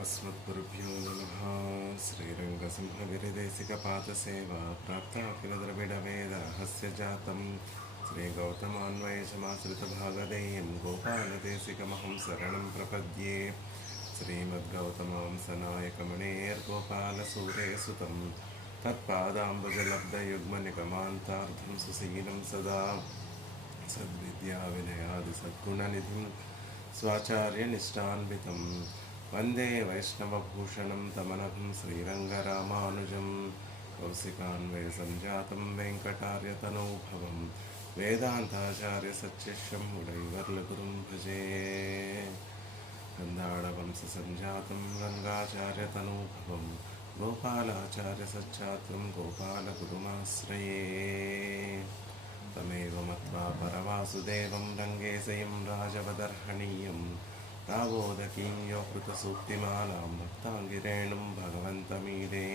अस्मद्गुरुभ्यो नमः। श्रीरङ्गसिंहगिरिदेशिकपादसेवा प्राप्ताखिलद्रविडवेदहस्य जातं श्रीगौतमान्वयसमाश्रितभागधेयं गोपालदेशिकमहं शरणं प्रपद्ये। श्रीमद्गौतमांसनायकमणेर्गोपालसूरेसुतं तत्पादाम्बुजलब्धयुग्मनिगमान्तार्थं सुशीलं सदा सद्विद्याविनयादिसद्गुणनिधिं स्वाचार्यनिष्ठान्वितं वंदे वैष्णवभूषणं तमनघं श्रीरङ्गरामानुजं कौशिकान्वयसञ्जातं वेङ्कटार्यतनूभवं वेदान्ताचार्यसच्शिष्यं उडैवर्लगुरुं भजे। गन्धाडवंशसञ्जातं रङ्गाचार्यतनूभवं गोपालाचार्यसच्चात्रं गोपालगुरुमाश्रये। तमेव मत्वा परवासुदेवं रङ्गेशयं राजवदर्हणीयं रावोदकीं यो कृतसूक्तिमालां भक्ताङ्गिरेणुं भगवन्तमीडे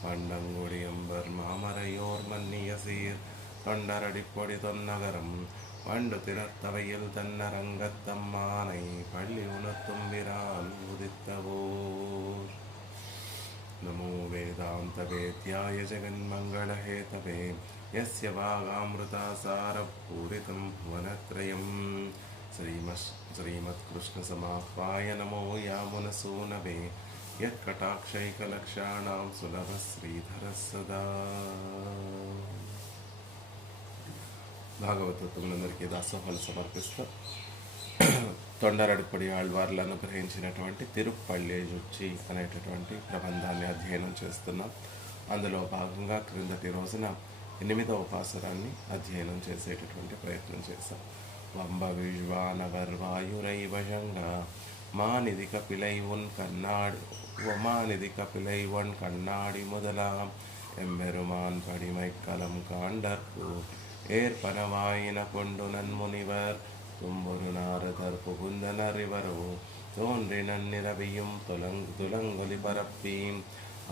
पण्डङ्गुडियम्बर् मामरयोर्मन्नियसीर् தொண்டரடிப்பொடிதொன்னகரம் வண்டு திறத்தவையில் தன்னரங்கத்தம்மானை பள்ளி உணர்த்தும் விரால் உதித்தவோர்। नमो वेदान्तवेद्याय जगन्मङ्गलहेतवे यस्य वागामृतासारपूरितं भुवनत्रयं श्रीमत्कृष्णसमाह्वाय नमो यामुनसूनवे यत्कटाक्षैकलक्षाणां सुलभः श्रीधरः सदा। భాగవతత్వములందరికీ దాసోహాలు సమర్పిస్తూ తొండరడుపడి ఆళ్వార్లు అనుగ్రహించినటువంటి తిరుప్పళ్ళేజుచ్చి అనేటటువంటి ప్రబంధాన్ని అధ్యయనం చేస్తున్నాం. అందులో భాగంగా క్రిందటి రోజున 8వ పాసురాన్ని అధ్యయనం చేసేటటువంటి ప్రయత్నం చేశాం. వంబ విశ్వానవర్ వాయురైవశంగా మానిది కపిలైవన్ కన్నాడి మొదలా ఎంబెరుమాన్ పడిమైక్కలం కాండర్కు ஏற்பனவாயின கொண்டு நன்முனிவர் தும்பொரு நாரதர் புகுந்தனறிவரோ தோன்றி நன்னிரவியும் துலங்கொலி பரப்பீம்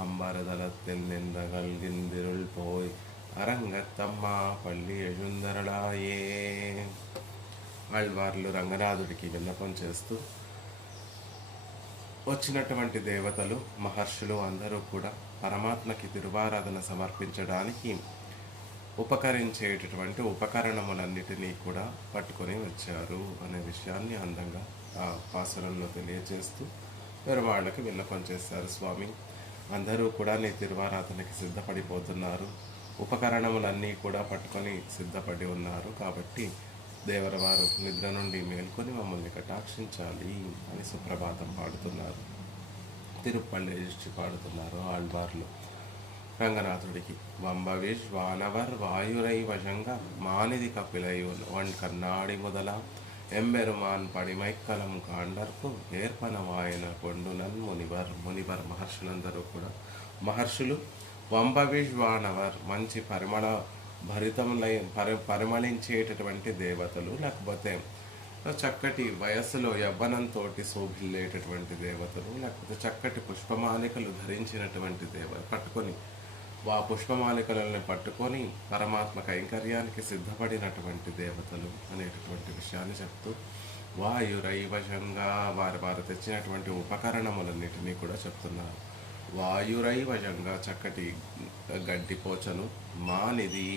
அம்பரதலத்தில் நின்றகள் கிந்திருள் போய் అరంగత్తమ్మా పల్లి యజుందరళాయే. ఆళ్వార్లు రంగనాథుడికి విన్నపం చేస్తూ వచ్చినటువంటి దేవతలు మహర్షులు అందరూ కూడా పరమాత్మకి తిరువారాధన సమర్పించడానికి ఉపకరించేటటువంటి ఉపకరణములన్నిటినీ కూడా పట్టుకొని వచ్చారు అనే విషయాన్ని అందంగా ఆ పాసురంలో తెలియజేస్తూ పెరుమాళ్ళకి విన్నపం చేశారు. స్వామి, అందరూ కూడా నీ తిరువారాధనకి సిద్ధపడిపోతున్నారు, ఉపకరణములన్నీ కూడా పట్టుకొని సిద్ధపడి ఉన్నారు, కాబట్టి దేవరవారు నిద్ర నుండి మేల్కొని మమ్మల్ని కటాక్షించాలి అని సుప్రభాతం పాడుతున్నారు. తిరుప్పళ్ళేజుచ్చి పాడుతున్నారు ఆళ్వార్లు రంగనాథుడికి. వంబవిష్ వానవర్ వాయురై వశంగా మానిది కపిలై వన్ కన్నాడి మొదల ఎంబెరుమాన్ పడిమైక్కలం కాండర్కు ఏర్పనవాయన కొండునన్ మునివర్ మహర్షులందరూ కూడా మహర్షులు వంబవిష్ వానవర్ మంచి పరిమళించేటటువంటి దేవతలు, లేకపోతే చక్కటి వయస్సులో యవ్వనంతో శోభిల్లేటటువంటి దేవతలు, లేకపోతే చక్కటి పుష్పమాలికలు ధరించినటువంటి పట్టుకొని ఆ పుష్పమాలికలను పట్టుకొని పరమాత్మ కైంకర్యానికి సిద్ధపడినటువంటి దేవతలు అనేటటువంటి విషయాన్ని చెప్తూ వాయురైవశంగా వారు తెచ్చినటువంటి ఉపకరణములన్నిటినీ కూడా చెప్తున్నారు. వాయురైవశంగా చక్కటి గడ్డిపోచను, మానిధి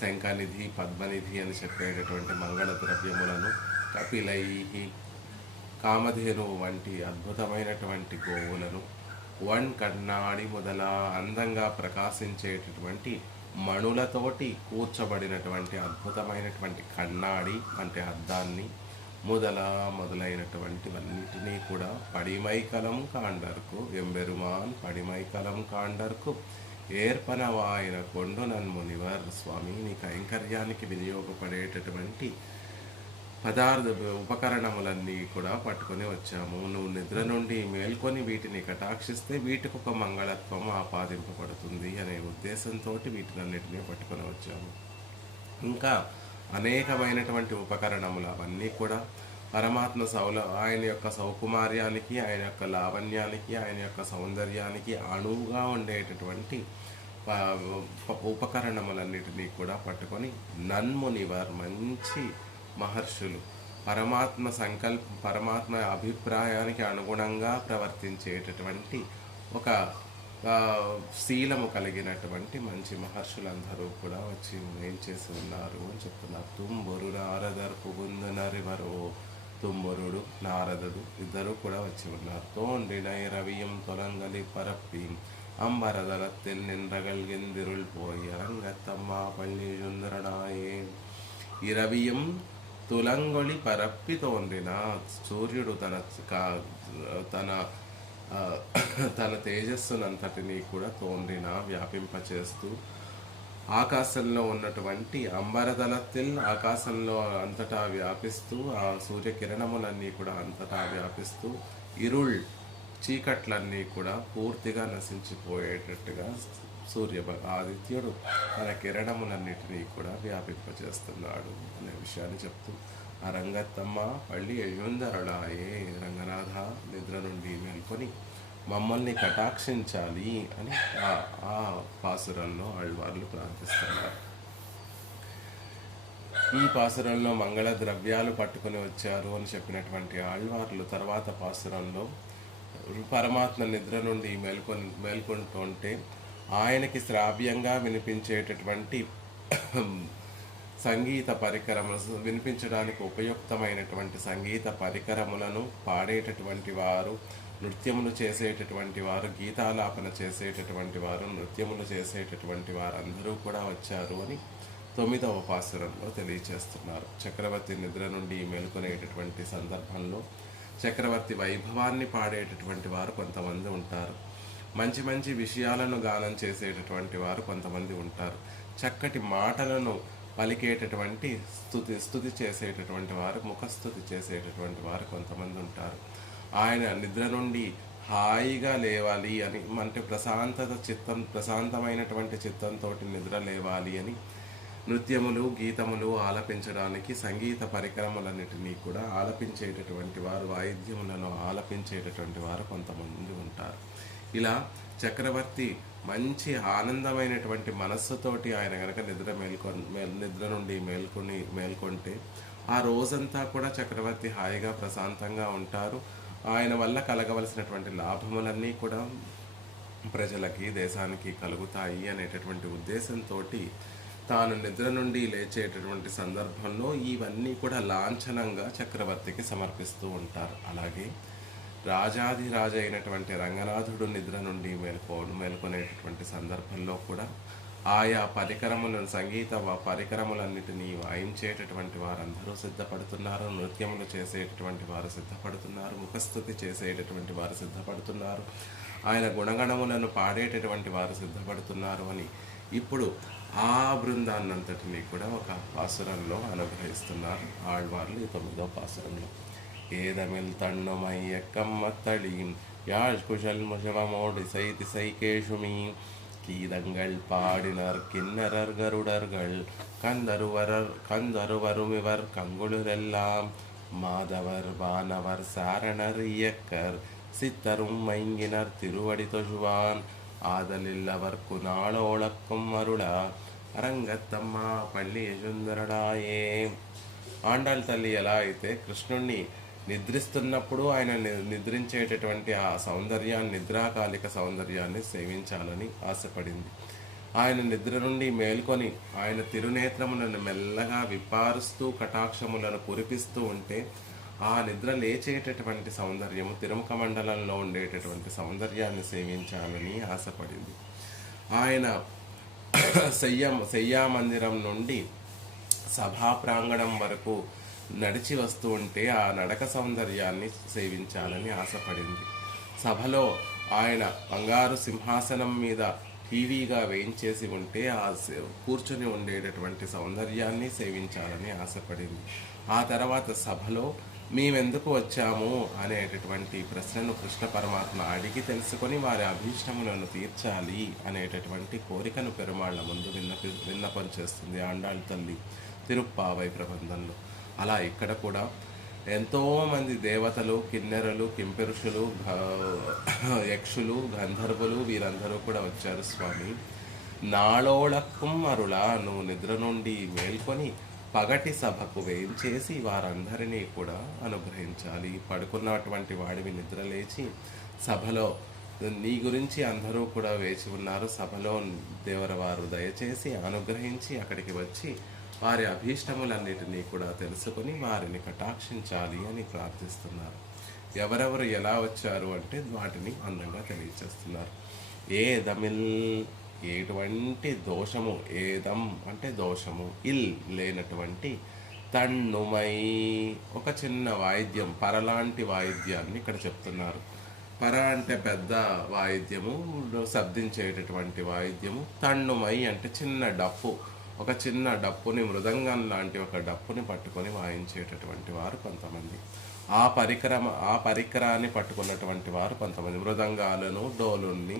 శంఖనిధి పద్మనిధి అని చెప్పేటటువంటి మంగళ ద్రవ్యములను, కపిలై కామధేను వంటి అద్భుతమైనటువంటి గోవులను, వన్ కన్నాడి మొదల అందంగా ప్రకాశించేటటువంటి మణులతోటి కూర్చబడినటువంటి అద్భుతమైనటువంటి కన్నాడి అంటే అద్దాన్ని, మొదలైనటువంటివన్నిటినీ కూడా పడిమైకలం కాండర్కు ఎంబెరుమాన్ పడిమైకలం కాండర్కు ఏర్పనవాయన కొండు నన్మునివర్. స్వామి, నీ కైంకర్యానికి వినియోగపడేటటువంటి ఉపకరణములన్నీ కూడా పట్టుకొని వచ్చాము. నువ్వు నిద్ర నుండి మేల్కొని వీటిని కటాక్షిస్తే వీటికి ఒక మంగళత్వం ఆపాదింపబడుతుంది అనే ఉద్దేశంతో వీటినన్నిటినీ పట్టుకొని వచ్చాము. ఇంకా అనేకమైనటువంటి ఉపకరణములు అవన్నీ కూడా పరమాత్మ ఆయన యొక్క సౌకుమార్యానికి, ఆయన యొక్క లావణ్యానికి, ఆయన యొక్క సౌందర్యానికి అణువుగా ఉండేటటువంటి ఉపకరణములన్నిటినీ కూడా పట్టుకొని నన్మునివర్ మంచి మహర్షులు పరమాత్మ అభిప్రాయానికి అనుగుణంగా ప్రవర్తించేటటువంటి ఒక శీలము కలిగినటువంటి మంచి మహర్షులందరూ కూడా వచ్చి ఏం చేసి ఉన్నారు అని చెప్తున్నారు. తుంబొరు నారదర్ పుగుందనరివరో, తుంబొరుడు నారదుడు ఇద్దరు కూడా వచ్చి ఉన్నారు. తోండినై రవియం తొలంగలి పరప్పి అంబరదలத்தில் நின்றகழ்கிந்திருள் போய் அரங்கத்தம்மா பள்ளி சுந்தரனாயே. ఈ రవియం తులంగొలి పరప్పి తోండిన సూర్యుడు తన తన తేజస్సునంతటినీ కూడా తోండిన వ్యాపింపచేస్తూ ఆకాశంలో ఉన్నటువంటి అంబరదలத்தில் ఆకాశంలో అంతటా వ్యాపిస్తూ ఆ సూర్యకిరణములన్నీ కూడా అంతటా వ్యాపిస్తూ ఇరుళ్ చీకట్లన్నీ కూడా పూర్తిగా నశించిపోయేటట్టుగా ఆదిత్యుడు తన కిరణములన్నిటినీ కూడా వ్యాపింపచేస్తున్నాడు అనే విషయాన్ని చెప్తూ ఆ రంగత్తమ్మ పళ్ళి ఎഴുందరళాయే, రంగనాథ నిద్ర నుండి మేల్కొని మమ్మల్ని కటాక్షించాలి అని ఆ పాసురంలో ఆళ్వార్లు ప్రార్థిస్తున్నారు. ఈ పాసురంలో మంగళ ద్రవ్యాలు పట్టుకొని వచ్చారు అని చెప్పినటువంటి ఆళ్వార్లు తర్వాత పాసురంలో పరమాత్మ నిద్ర నుండి మేల్కొంటుంటే ఆయనకి శ్రావ్యంగా వినిపించేటటువంటి సంగీత పరికరములు, వినిపించడానికి ఉపయుక్తమైనటువంటి సంగీత పరికరములను పాడేటటువంటి వారు, నృత్యములు చేసేటటువంటి వారు, గీతాలాపన చేసేటటువంటి వారు, నృత్యములు చేసేటటువంటి వారందరూ కూడా వచ్చారు అని 9వ పాసురంలో తెలియచేస్తున్నారు. చక్రవర్తి నిద్ర నుండి మేలుకొనేటటువంటి సందర్భంలో చక్రవర్తి వైభవాన్ని పాడేటటువంటి వారు కొంతమంది ఉంటారు. మంచి మంచి విషయాలను గానం చేసేటటువంటి వారు కొంతమంది ఉంటారు. చక్కటి మాటలను పలికేటటువంటి స్తుతి చేసేటటువంటి వారు, ముఖస్థుతి చేసేటటువంటి వారు కొంతమంది ఉంటారు. ఆయన నిద్ర నుండి హాయిగా లేవాలి అని, అంటే ప్రశాంతమైనటువంటి చిత్తంతో నిద్ర లేవాలి అని నృత్యములు, గీతములు ఆలపించడానికి సంగీత పరికరములన్నిటినీ కూడా ఆలపించేటటువంటి వారు, వాయిద్యములను ఆలపించేటటువంటి వారు కొంతమంది ఉంటారు. ఇలా చక్రవర్తి మంచి ఆనందమైనటువంటి మనస్సుతోటి ఆయన కనుక నిద్ర నుండి మేల్కొంటే ఆ రోజంతా కూడా చక్రవర్తి హాయిగా ప్రశాంతంగా ఉంటారు. ఆయన వల్ల కలగవలసినటువంటి లాభములన్నీ కూడా ప్రజలకి, దేశానికి కలుగుతాయి అనేటటువంటి ఉద్దేశంతో తాను నిద్ర నుండి లేచేటటువంటి సందర్భంలో ఇవన్నీ కూడా లాంఛనంగా చక్రవర్తికి సమర్పిస్తూ ఉంటారు. అలాగే రాజాధిరాజ అయినటువంటి రంగనాథుడు నిద్ర నుండి మేల్కొనేటటువంటి సందర్భంలో కూడా ఆయా సంగీత పరికరములన్నిటినీ వాయించేటటువంటి వారందరూ సిద్ధపడుతున్నారు. నృత్యములు చేసేటటువంటి వారు సిద్ధపడుతున్నారు. ముఖస్థుతి చేసేటటువంటి వారు సిద్ధపడుతున్నారు. ఆయన గుణగణములను పాడేటటువంటి వారు సిద్ధపడుతున్నారు అని ఇప్పుడు ఆ బృందాన్నంతటినీ కూడా ఒక పాసురంలో అనుగ్రహిస్తున్నారు ఆళ్వార్లు. ఈ 9వ పాసురంలో ஏதமில் தண்ணுமையக்கம்மத்தளியும் யாழ் குஷல் முஷவமோடு திசைக்கேஷுமி கீதங்கள் பாடினர் கிண்ணரர் கருடர்கள் கந்தருவருமிவர் கங்குளிரெல்லாம் மாதவர் வானவர் சாரணர் இயக்கர் சித்தரும் மைங்கினர் திருவடி தொழுவான் ஆதலில் அவர்க்கு நாளோளக்கும் அருளா అరంగత్తమ్మ పళ్ళి యజుందరడాయే. ఆండాళ్ళ తల్లి ఎలా అయితే కృష్ణుణ్ణి నిద్రిస్తున్నప్పుడు ఆయన నిద్రించేటటువంటి ఆ సౌందర్యాన్ని, నిద్రాకాలిక సౌందర్యాన్ని సేవించాలని ఆశపడింది. ఆయన నిద్ర నుండి మేల్కొని ఆయన తిరునేత్రములను మెల్లగా విప్పారుస్తూ కటాక్షములను కురిపిస్తూ ఉంటే ఆ నిద్ర లేచేటటువంటి సౌందర్యము, తిరుముఖ మండలంలో ఉండేటటువంటి సౌందర్యాన్ని సేవించాలని ఆశపడింది. ఆయన శయ్యా మందిరం నుండి సభా ప్రాంగణం వరకు నడిచి వస్తూ ఉంటే ఆ నడక సౌందర్యాన్ని సేవించాలని ఆశపడింది. సభలో ఆయన బంగారు సింహాసనం మీద టీవీగా వేయించేసి ఉంటే ఆ కూర్చొని ఉండేటటువంటి సౌందర్యాన్ని సేవించాలని ఆశపడింది. ఆ తర్వాత సభలో మేమెందుకు వచ్చాము అనేటటువంటి ప్రశ్నను కృష్ణ పరమాత్మ అడిగి తెలుసుకొని వారి అభీష్టములను తీర్చాలి అనేటటువంటి కోరికను పెరుమాళ్ల ముందు విన్నపం చేస్తుంది ఆండాళ్ళ తల్లి తిరుప్పావై ప్రబంధంలో. అలా ఇక్కడ కూడా ఎంతోమంది దేవతలు, కిన్నెరలు, కింపెరుషులు, యక్షులు, గంధర్వులు వీరందరూ కూడా వచ్చారు. స్వామి నాళోళక్కం అరుళ, నువ్వు నిద్ర నుండి మేల్కొని పగటి సభకు వేయించేసి వారందరినీ కూడా అనుగ్రహించాలి. పడుకున్నటువంటి వాడివి నిద్ర లేచి సభలో నీ గురించి అందరూ కూడా వేచి ఉన్నారు, సభలో దేవరవారు దయచేసి అనుగ్రహించి అక్కడికి వచ్చి వారి అభీష్టములన్నిటినీ కూడా తెలుసుకొని వారిని కటాక్షించాలి అని ప్రార్థిస్తున్నారు. ఎవరెవరు ఎలా వచ్చారు అంటే వాటిని అందంగా తెలియచేస్తున్నారు. ఏదమిల్ ఎటువంటి దోషము, ఏదం అంటే దోషము, ఇల్ లేనటువంటి, తన్నుమై ఒక చిన్న వాయిద్యం, పరలాంటి వాయిద్యాన్ని ఇక్కడ చెప్తున్నారు. పర అంటే పెద్ద వాయిద్యము, శబ్దించేటటువంటి వాయిద్యము. తన్నుమై అంటే చిన్న డప్పు, ఒక చిన్న డప్పుని, మృదంగం లాంటి ఒక డప్పుని పట్టుకొని వాయించేటటువంటి వారు కొంతమంది. ఆ పరికరాన్ని పట్టుకున్నటువంటి వారు కొంతమంది. మృదంగాలను, డోలుని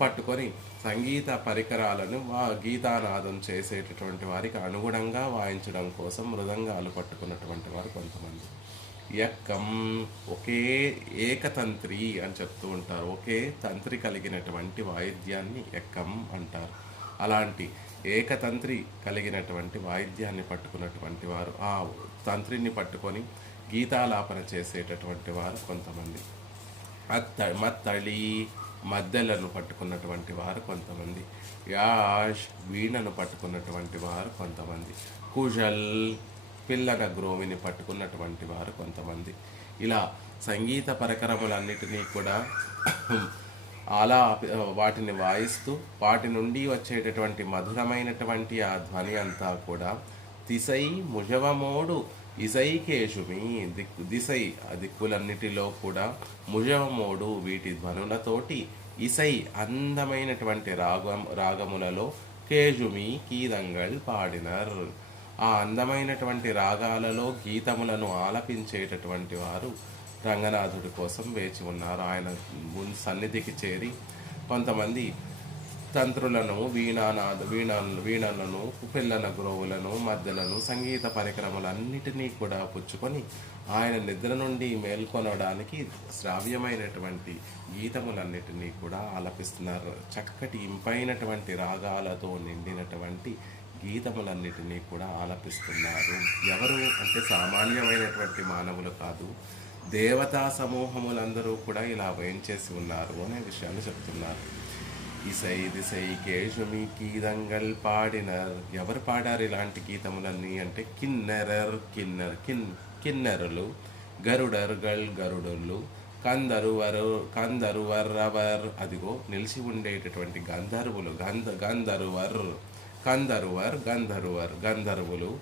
పట్టుకొని సంగీత పరికరాలను గీతానాదం చేసేటటువంటి వారికి అనుగుణంగా వాయించడం కోసం మృదంగాలు పట్టుకున్నటువంటి వారు కొంతమంది. ఎక్కం ఒకే ఏకతంత్రి అని చెప్తూ ఉంటారు. ఒకే తంత్రి కలిగినటువంటి వాయిద్యాన్ని ఎక్కం అంటారు. అలాంటి ఏకతంత్రి కలిగినటువంటి వాయిద్యాన్ని పట్టుకున్నటువంటి వారు, ఆ తంత్రిని పట్టుకొని గీతాలాపన చేసేటటువంటి వారు కొంతమంది. మత్తళి మద్దెలను పట్టుకున్నటువంటి వారు కొంతమంది. యాష్ వీణను పట్టుకున్నటువంటి వారు కొంతమంది. కుజల్ పిల్లన గ్రోవిని పట్టుకున్నటువంటి వారు కొంతమంది. ఇలా సంగీత పరికరములన్నిటినీ కూడా అలా వాటిని వాయిస్తూ వాటి నుండి వచ్చేటటువంటి మధురమైనటువంటి ఆ ధ్వని అంతా కూడా తిసై ముజవమోడు ఇసైకేశుమి దిశై ఆ దిక్కులన్నిటిలో కూడా ముజవమోడు వీటి ధ్వనులతోటి ఇసై అందమైనటువంటి రాగములలో కేజుమి కీదంగల్ పాడినర్ ఆ అందమైనటువంటి రాగాలలో గీతములను ఆలపించేటటువంటి వారు రంగనాథుడి కోసం వేచి ఉన్నారు. ఆయన సన్నిధికి చేరి కొంతమంది తంత్రులను, వీణలను, పిల్లన గ్రోవులను, మద్దెలను, సంగీత పరికరములన్నిటినీ కూడా పుచ్చుకొని ఆయన నిద్ర నుండి మేల్కొనడానికి శ్రావ్యమైనటువంటి గీతములన్నిటినీ కూడా ఆలపిస్తున్నారు. చక్కటి ఇంపైనటువంటి రాగాలతో నిండినటువంటి గీతములన్నిటినీ కూడా ఆలపిస్తున్నారు. ఎవరు అంటే సామాన్యమైనటువంటి మానవులు కాదు, దేవతా సమూహములందరూ కూడా ఇలా వేయించేసి ఉన్నారు అనే విషయాన్ని చెప్తున్నారు. ఇసై దిశై కేశుమి గీతంగల్ పాడినర్. ఎవరు పాడారు ఇలాంటి గీతములన్నీ అంటే కిన్నెరులు, గరుడులు, కందరువర్రవర్ అదిగో నిలిచి ఉండేటటువంటి గంధర్వులు, గంధర్వులు,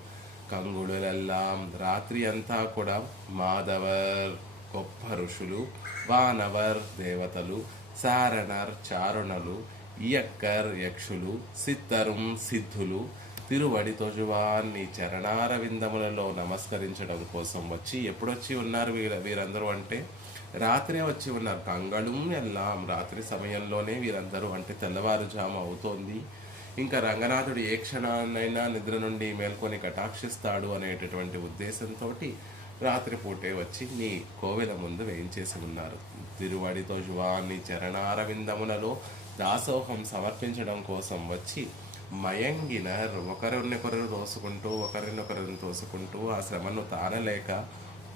కంగుడులెల్లాం రాత్రి అంతా కూడా మాధవర్ గొప్ప ఋషులు, వానవర్ దేవతలు, సారణర్ చారుణలు, ఇయక్కర్ యక్షులు, సిత్తరుం సిద్ధులు తిరువడి తొజువాన్ని చరణారవిందములలో నమస్కరించడం కోసం వచ్చి ఎప్పుడొచ్చి ఉన్నారు వీరందరూ అంటే రాత్రే వచ్చి ఉన్నారు. కంగళం ఎల్లాం రాత్రి సమయంలోనే వీరందరూ అంటే తెల్లవారుజాము అవుతోంది. ఇంకా రంగనాథుడు ఏ క్షణాన్నైనా నిద్ర నుండి మేల్కొని కటాక్షిస్తాడు అనేటటువంటి ఉద్దేశంతో రాత్రిపూటే వచ్చి నీ కోవెల ముందు వేయించేసి ఉన్నారు. తిరువడితో జువాన్ని చరణారవిందములలో దాసోహం సమర్పించడం కోసం వచ్చి మయంగినర్ ఒకరినొకరు తోసుకుంటూ ఆ శ్రమను తానలేక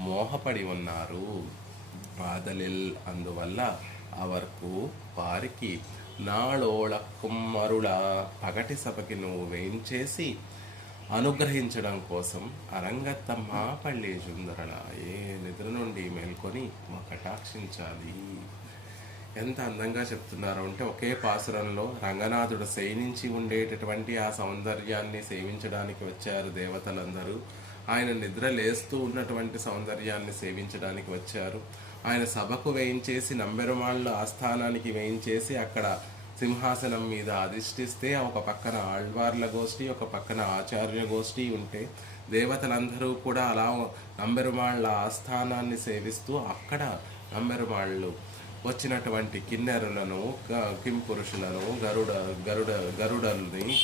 మోహపడి ఉన్నారు. ఆదలిల్ అందువల్ల అవర్కు వారికి నాళోళక్కుం మరుళ పగటి సభకి నువ్వు వేయించేసి అనుగ్రహించడం కోసం అరంగత్తమ్మ పళ్ళి సుందరల ఏ నిద్ర నుండి మేల్కొని మా కటాక్షించాలి. ఎంత అందంగా చెప్తున్నారు అంటే ఒకే పాసురంలో రంగనాథుడు శయనించి ఉండేటటువంటి ఆ సౌందర్యాన్ని సేవించడానికి వచ్చారు దేవతలందరూ. ఆయన నిద్ర లేస్తూ ఉన్నటువంటి సౌందర్యాన్ని సేవించడానికి వచ్చారు. ఆయన సభకు వేయించేసి నంబెరుమాళ్ళ ఆస్థానానికి వేయించేసి అక్కడ సింహాసనం మీద అధిష్ఠిస్తే ఒక పక్కన ఆళ్వార్ల గోష్ఠి, ఒక పక్కన ఆచార్య గోష్ఠి ఉంటే దేవతలందరూ కూడా అలా నంబెరుమాళ్ళ ఆస్థానాన్ని సేవిస్తూ అక్కడ నంబెరుమాళ్ళు వచ్చినటువంటి కిన్నెరులను, కింపురుషులను, గరుడల్ని,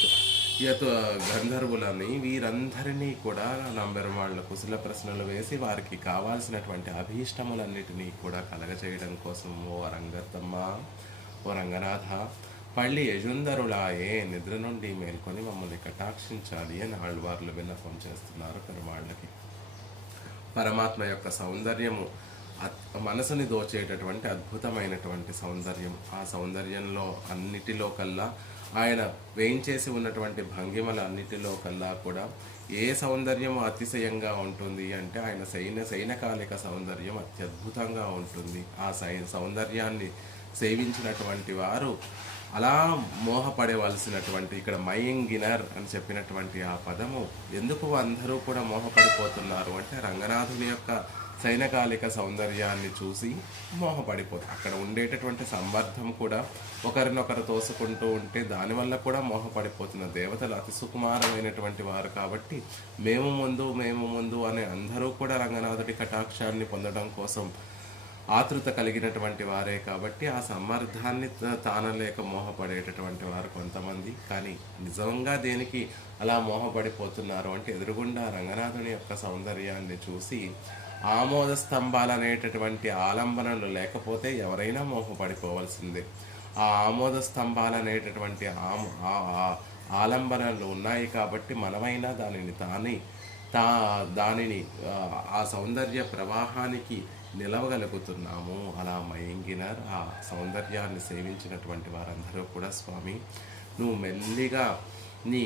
గంధర్వులని వీరందరినీ కూడా నంబెరుమాళ్ళ కుశల ప్రశ్నలు వేసి వారికి కావాల్సినటువంటి అభీష్టములన్నిటినీ కూడా కలగజేయడం కోసం ఓ రంగత్తమ్మ, ఓ రంగనాథ పళ్ళి యజుంధరులాయే నిద్ర నుండి మేల్కొని మమ్మల్ని కటాక్షించాలి అని ఆళ్వార్లు విన్నపం చేస్తున్నారు పెరుమాళ్ళకి. పరమాత్మ యొక్క సౌందర్యము మనసుని దోచేటటువంటి అద్భుతమైనటువంటి సౌందర్యం. ఆ సౌందర్యంలో అన్నిటిలో కల్లా ఆయన వేయించేసి ఉన్నటువంటి భంగిమల అన్నిటిలో కల్లా కూడా ఏ సౌందర్యం అతిశయంగా ఉంటుంది అంటే ఆయన సైనకాలిక సౌందర్యం అత్యద్భుతంగా ఉంటుంది. ఆ సౌందర్యాన్ని సేవించినటువంటి వారు అలా మోహపడవలసినటువంటి, ఇక్కడ మైయింగినర్ అని చెప్పినటువంటి ఆ పదము ఎందుకు అందరూ కూడా మోహపడిపోతున్నారు అంటే రంగనాథుని యొక్క సైనకాలిక సౌందర్యాన్ని చూసి మోహపడిపోతారు. అక్కడ ఉండేటటువంటి సంబర్ధం కూడా ఒకరినొకరు తోసుకుంటూ ఉంటే దానివల్ల కూడా మోహపడిపోతున్న దేవతలు అతి సుకుమారమైనటువంటి వారు కాబట్టి మేము ముందు అనే అందరూ కూడా రంగనాథుడి కటాక్షాన్ని పొందడం కోసం ఆతృత కలిగినటువంటి వారే కాబట్టి ఆ సమర్థాన్ని తానలేక మోహపడేటటువంటి వారు కొంతమంది. కానీ నిజంగా దేనికి అలా మోహపడిపోతున్నారు అంటే ఎదురుగుండా రంగనాథుని యొక్క సౌందర్యాన్ని చూసి ఆమోద స్తంభాలు అనేటటువంటి ఆలంబనలు లేకపోతే ఎవరైనా మోహపడిపోవలసిందే. ఆ ఆమోద స్తంభాలు అనేటటువంటి ఆలంబనలు ఉన్నాయి కాబట్టి మనమైనా దానిని ఆ సౌందర్య ప్రవాహానికి నిలవగలుగుతున్నాము. అలా మైయింగినర్ ఆ సౌందర్యాన్ని సేవించినటువంటి వారందరూ కూడా స్వామి నువ్వు మెల్లిగా నీ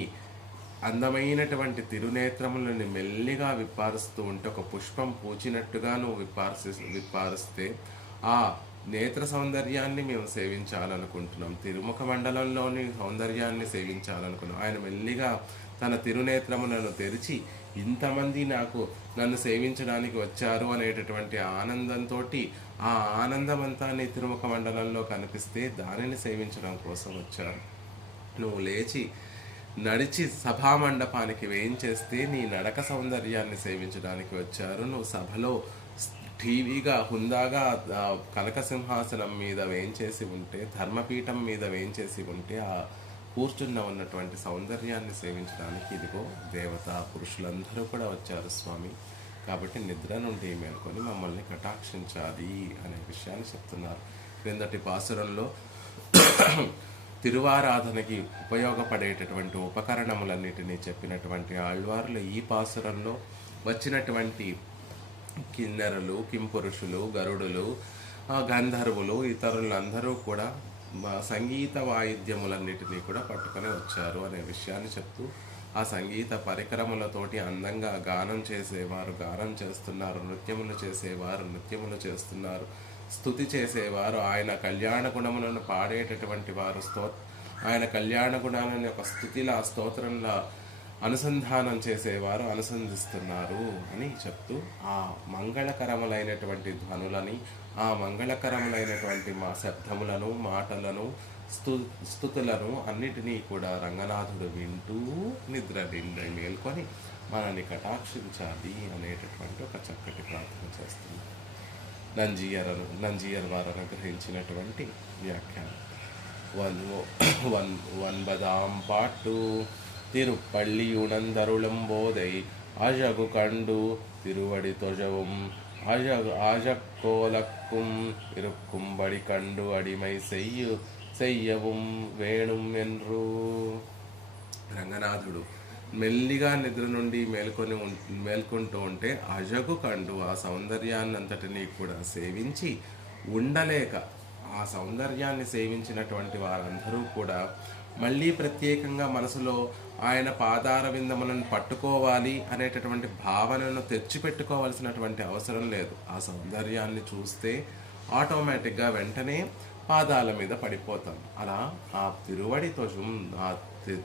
అందమైనటువంటి తిరునేత్రములను మెల్లిగా విప్పారుస్తూ ఉంటే ఒక పుష్పం పూచినట్టుగా నువ్వు విప్పారుస్తే ఆ నేత్ర సౌందర్యాన్ని మేము సేవించాలనుకుంటున్నాం. తిరుముఖ మండలంలోని సౌందర్యాన్ని సేవించాలనుకున్నాం. ఆయన మెల్లిగా తన తిరునేత్రములను తెరిచి ఇంతమంది నన్ను సేవించడానికి వచ్చారు అనేటటువంటి ఆనందంతో ఆ ఆనందమంతా నీ తిరుముఖ మండలంలో కనిపిస్తే దానిని సేవించడం కోసం వచ్చారు. నువ్వు లేచి నడిచి సభామండపానికి వేయించేస్తే నీ నడక సౌందర్యాన్ని సేవించడానికి వచ్చారు. నువ్వు సభలో టీవీగా హుందాగా కనక సింహాసనం మీద వేయించేసి ఉంటే, ధర్మపీఠం మీద వేయించేసి ఉంటే ఆ ఉన్నటువంటి సౌందర్యాన్ని సేవించడానికి ఇదిగో దేవతా పురుషులందరూ కూడా వచ్చారు స్వామి. కాబట్టి నిద్ర నుండి మేల్కొని మమ్మల్ని కటాక్షించాలి అనే విషయాన్ని చెప్తున్నారు. క్రిందటి పాసురంలో తిరువారాధనకి ఉపయోగపడేటటువంటి ఉపకరణములన్నిటినీ చెప్పినటువంటి ఆళ్వార్లు ఈ పాసురంలో వచ్చినటువంటి కిన్నెరలు, కింపురుషులు, గరుడులు, గంధర్వులు, ఇతరులందరూ కూడా సంగీత వాయిద్యములన్నిటినీ కూడా పట్టుకొని వచ్చారు అనే విషయాన్ని చెప్తూ ఆ సంగీత పరికరములతోటి అందంగా గానం చేసేవారు గానం చేస్తున్నారు, నృత్యములు చేసేవారు నృత్యములు చేస్తున్నారు, స్తుతి చేసేవారు ఆయన కళ్యాణ గుణములను పాడేటటువంటి వారు ఆయన కళ్యాణ గుణాలని ఒక స్థుతిలా స్తోత్రంలా అనుసంధానం చేసేవారు అనుసంధిస్తున్నారు అని చెప్తూ ఆ మంగళకరములైనటువంటి ధ్వనులని, ఆ మంగళకరములైనటువంటి మా శబ్దములను, మాటలను, స్తుతులను అన్నిటినీ కూడా రంగనాథుడు వింటూ నిద్ర మేల్కొని మనల్ని కటాక్షించాలి అనేటటువంటి ఒక చక్కటి ప్రార్థన చేస్తున్నారు. నంజీయర్ వారు అనుగ్రహించినటువంటి వ్యాఖ్యానం. ஒன்பதாம் பாட்டு திருப்பள்ளியுணர்ந்தருளும்போதை அழகு கண்டு திருவடி தொழவும் ஆஜக்கோலக்கும் இருக்கும்படி கண்டு அடிமை చెయ్యவும் వేణుం ఎన్రు. రంగనాథుడు మెల్లిగా నిద్ర నుండి మేల్కొంటూ ఉంటే అజగు కండు ఆ సౌందర్యాన్నంతటినీ కూడా సేవించి ఉండలేక ఆ సౌందర్యాన్ని సేవించినటువంటి వారందరూ కూడా మళ్ళీ ప్రత్యేకంగా మనసులో ఆయన పాదార విందములను పట్టుకోవాలి అనేటటువంటి భావనను తెచ్చిపెట్టుకోవాల్సినటువంటి అవసరం లేదు. ఆ సౌందర్యాన్ని చూస్తే ఆటోమేటిక్గా వెంటనే పాదాల మీద పడిపోతాం. అలా ఆ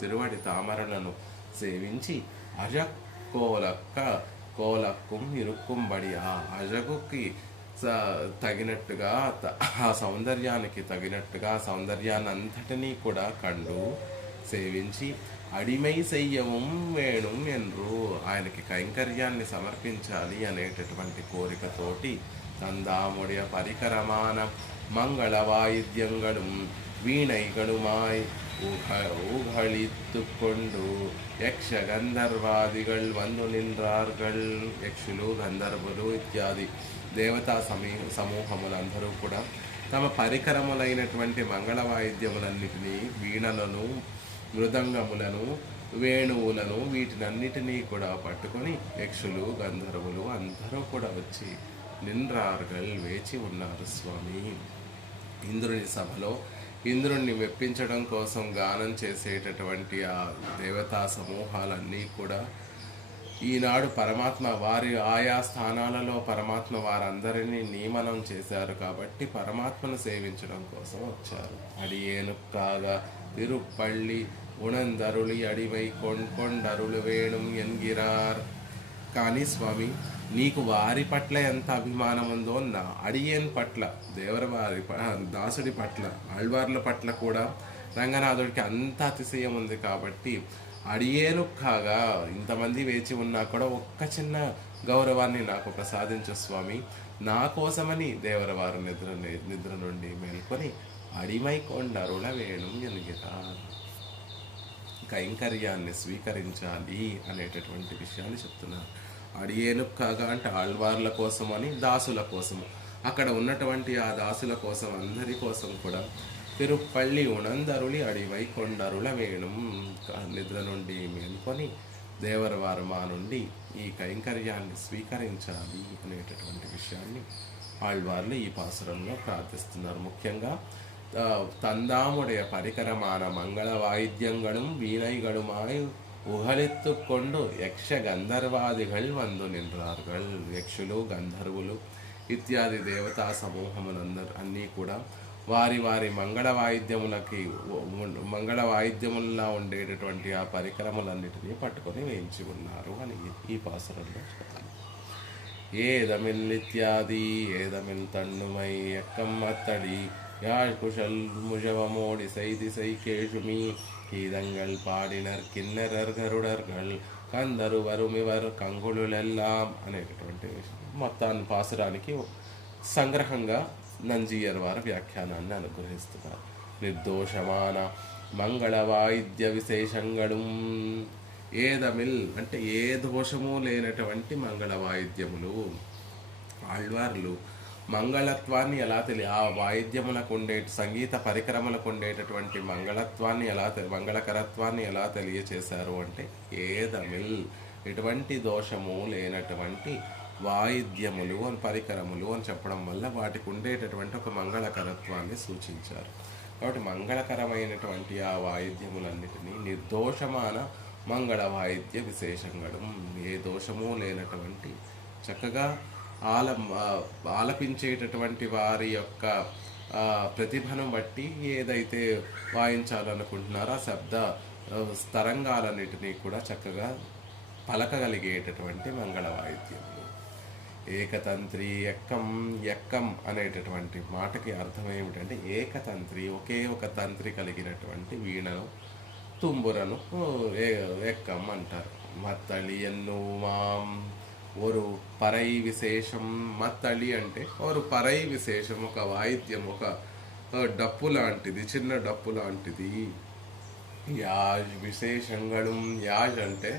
తిరువడి తామరలను సేవించి కోలక్కం ఇరుక్కుంబడి ఆ అజగుకి తగినట్టుగా ఆ సౌందర్యానికి తగినట్టుగా ఆ సౌందర్యాన్ని అంతటినీ కూడా కండు సేవించి అడిమై చెయ్యవం వేణుం ఎన్రు ఆయనకి కైంకర్యాన్ని సమర్పించాలి అనేటటువంటి కోరికతోటి తందాముడియ పరికరమాన మంగళ వాయిద్యంగళం వీణైగళుమాయ్ ఊఘళిత్తుకొండు యక్ష గంధర్వాదిగళ్ వందు నిన్రార్గళ్. యక్షులు, గంధర్వులు ఇత్యాది దేవతా సమూహములందరూ కూడా తమ పరికరములైనటువంటి మంగళ వాయిద్యములన్నిటినీ, వీణలను, మృదంగములను, వేణువులను, వీటినన్నిటినీ కూడా పట్టుకొని యక్షులు, గంధర్వులు అందరూ కూడా వచ్చి నిన్రార్గల్ వేచి ఉన్నారు స్వామి. ఇంద్రుని సభలో ఇంద్రుణ్ణి మెప్పించడం కోసం గానం చేసేటటువంటి ఆ దేవతా సమూహాలన్నీ కూడా ఈనాడు పరమాత్మ వారి ఆయా స్థానాలలో పరమాత్మ వారందరినీ నియమనం చేశారు కాబట్టి పరమాత్మను సేవించడం కోసం వచ్చారు. అడియేను కాగా తిరుపళ్ళి ఉణందరుళి అడివై కొండరులు వేణుం ఎన్గిరార్. కానీ స్వామి, నీకు వారి పట్ల ఎంత అభిమానం ఉందో నా అడియేన్ పట్ల, దేవరవారి దాసుడి పట్ల, ఆళ్వార్ల పట్ల కూడా రంగనాథుడికి అంత అతిశయం ఉంది. కాబట్టి అడియేను కాగా ఇంతమంది వేచి ఉన్నా కూడా ఒక్క చిన్న గౌరవాన్ని నాకు ప్రసాదించు స్వామి. నా కోసమని దేవరవారు నిద్ర నుండి మేల్కొని అడిమై కొండరుల వేణుం ఎనిగిరా, కైంకర్యాన్ని స్వీకరించాలి అనేటటువంటి విషయాన్ని చెప్తున్నారు. అడియేను కాగా అంటే ఆళ్వార్ల కోసమని, దాసుల కోసము, అక్కడ ఉన్నటువంటి ఆ దాసుల కోసం, అందరి కోసం కూడా తిరుపళ్ళి ఉణందరుళి అడివై కొండరుల వేణుం, నిద్ర నుండి మేల్కొని దేవరవారు మా నుండి ఈ కైంకర్యాన్ని స్వీకరించాలి అనేటటువంటి విషయాన్ని ఆళ్వార్లు ఈ పాసురంలో ప్రార్థిస్తున్నారు. ముఖ్యంగా தந்தாமுடைய పరికరమాన మంగళ వాయిద్యంగళం వీణైగళుమాయ్ ఉహళెత్తుకొండు యక్ష గంధర్వాదిகள் వందు నిన్రార్గల్. యక్షులు, గంధర్వులు ఇత్యాది దేవతా సమూహములందరూ అన్నీ కూడా వారి వారి మంగళ వాయిద్యముల్లా ఉండేటటువంటి ఆ పరికరములన్నిటినీ పట్టుకొని వేయించి ఉన్నారు అని ఈ పాసురంలో చెప్తాను. ఏదమిల్ ఏదమిల్ తన్నుమై ఎక్కమ్మత్తడి யாழ் குஷல் முழவமோடி செய்திசை கேழுமி கீதங்கள் பாడిனர் కిన్నెరర్ గరుడర్గల్ కందరు వరుమివర్ కంగుళులెల్లాం అనేటటువంటి మొత్తాన్ని పాసురానికి సంగ్రహంగా నంజీయర్ వారి వ్యాఖ్యానాన్ని అనుగ్రహిస్తున్నారు. నిర్దోషమాన మంగళ వాయిద్య విశేషంగళం. ఏదమిల్ అంటే ఏ దోషము లేనటువంటి మంగళ వాయిద్యములు. ఆళ్వార్లు మంగళత్వాన్ని ఎలా ఆ వాయిద్యములకు ఉండే సంగీత పరికరములకు ఉండేటటువంటి మంగళకరత్వాన్ని ఎలా తెలియచేశారు అంటే ఏదమిల్, ఎటువంటి దోషము లేనటువంటి వాయిద్యములు అని పరికరములు అని చెప్పడం వల్ల వాటికి ఉండేటటువంటి ఒక మంగళకరత్వాన్ని సూచించారు. కాబట్టి మంగళకరమైనటువంటి ఆ వాయిద్యములన్నిటినీ నిర్దోషమాన మంగళ వాయిద్య విశేషంగడం, ఏ దోషము లేనటువంటి చక్కగా ఆలపించేటటువంటి వారి యొక్క ప్రతిభను బట్టి ఏదైతే వాయించాలనుకుంటున్నారో ఆ శబ్ద తరంగాలన్నిటినీ కూడా చక్కగా పలకగలిగేటటువంటి మంగళ వాయిద్యములు. ఏకతంత్రి ఎక్కం అనేటటువంటి మాటకి అర్థం ఏమిటంటే ఏకతంత్రి, ఒకే ఒక తంత్రి కలిగినటువంటి వీణను, తుంబురను ఎక్కం అంటారు. మత్తళి ఎన్ను మాం ஒரு పరై విశేషం. మత్తళి అంటే ఒక పరై విశేషం, ఒక వాయిద్యం, ఒక డప్పు లాంటిది, చిన్న డప్పు లాంటిది. యాజ్ విశేషంగళం. యాజ్ అంటే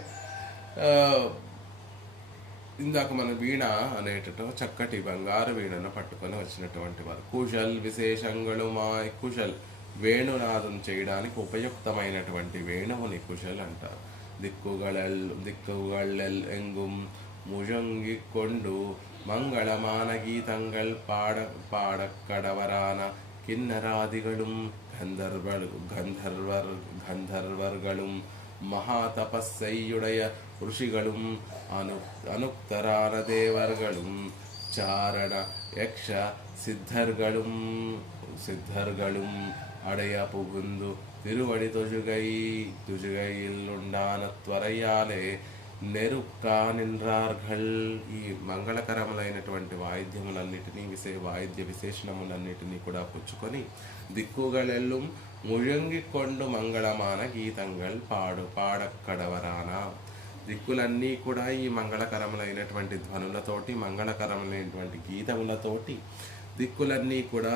ఇందాక మన వీణ అనేటట్టు చక్కటి బంగారు వీణను పట్టుకొని వచ్చినటువంటి వారు. కుశల్ విశేషంగళుమాయ్. కుశల్ వేణునాదం చేయడానికి ఉపయుక్తమైనటువంటి వేణువుని కుశల్ అంటారు. దిక్కుగళెల్ ఎంగుం முழங்கிக் கொண்டு மங்களமான கீதங்கள் பாடக்கடவரான கிண்ணராதிகளும் கந்தர்வர்களும் மகா தபஸ்ஸையுடைய ఋషిகளும் அனுக்தரான தேவர்களும் சாரண யக்ஷ சித்தர்களும் அடைய புகுந்து திருவடி துஜுகையில் உண்டான త్వరయాలే నెరుక్కా నిన్రార్గల్. ఈ మంగళకరములైనటువంటి వాయిద్యములన్నిటినీ వాయిద్య విశేషణములన్నిటినీ కూడా పుచ్చుకొని దిక్కుగళెల్లు ముழங்கிకొండు మంగళమాన గీతంగల్ పాడక్కడవరాన. దిక్కులన్నీ కూడా ఈ మంగళకరములైనటువంటి ధ్వనులతోటి, మంగళకరములైనటువంటి గీతములతోటి దిక్కులన్నీ కూడా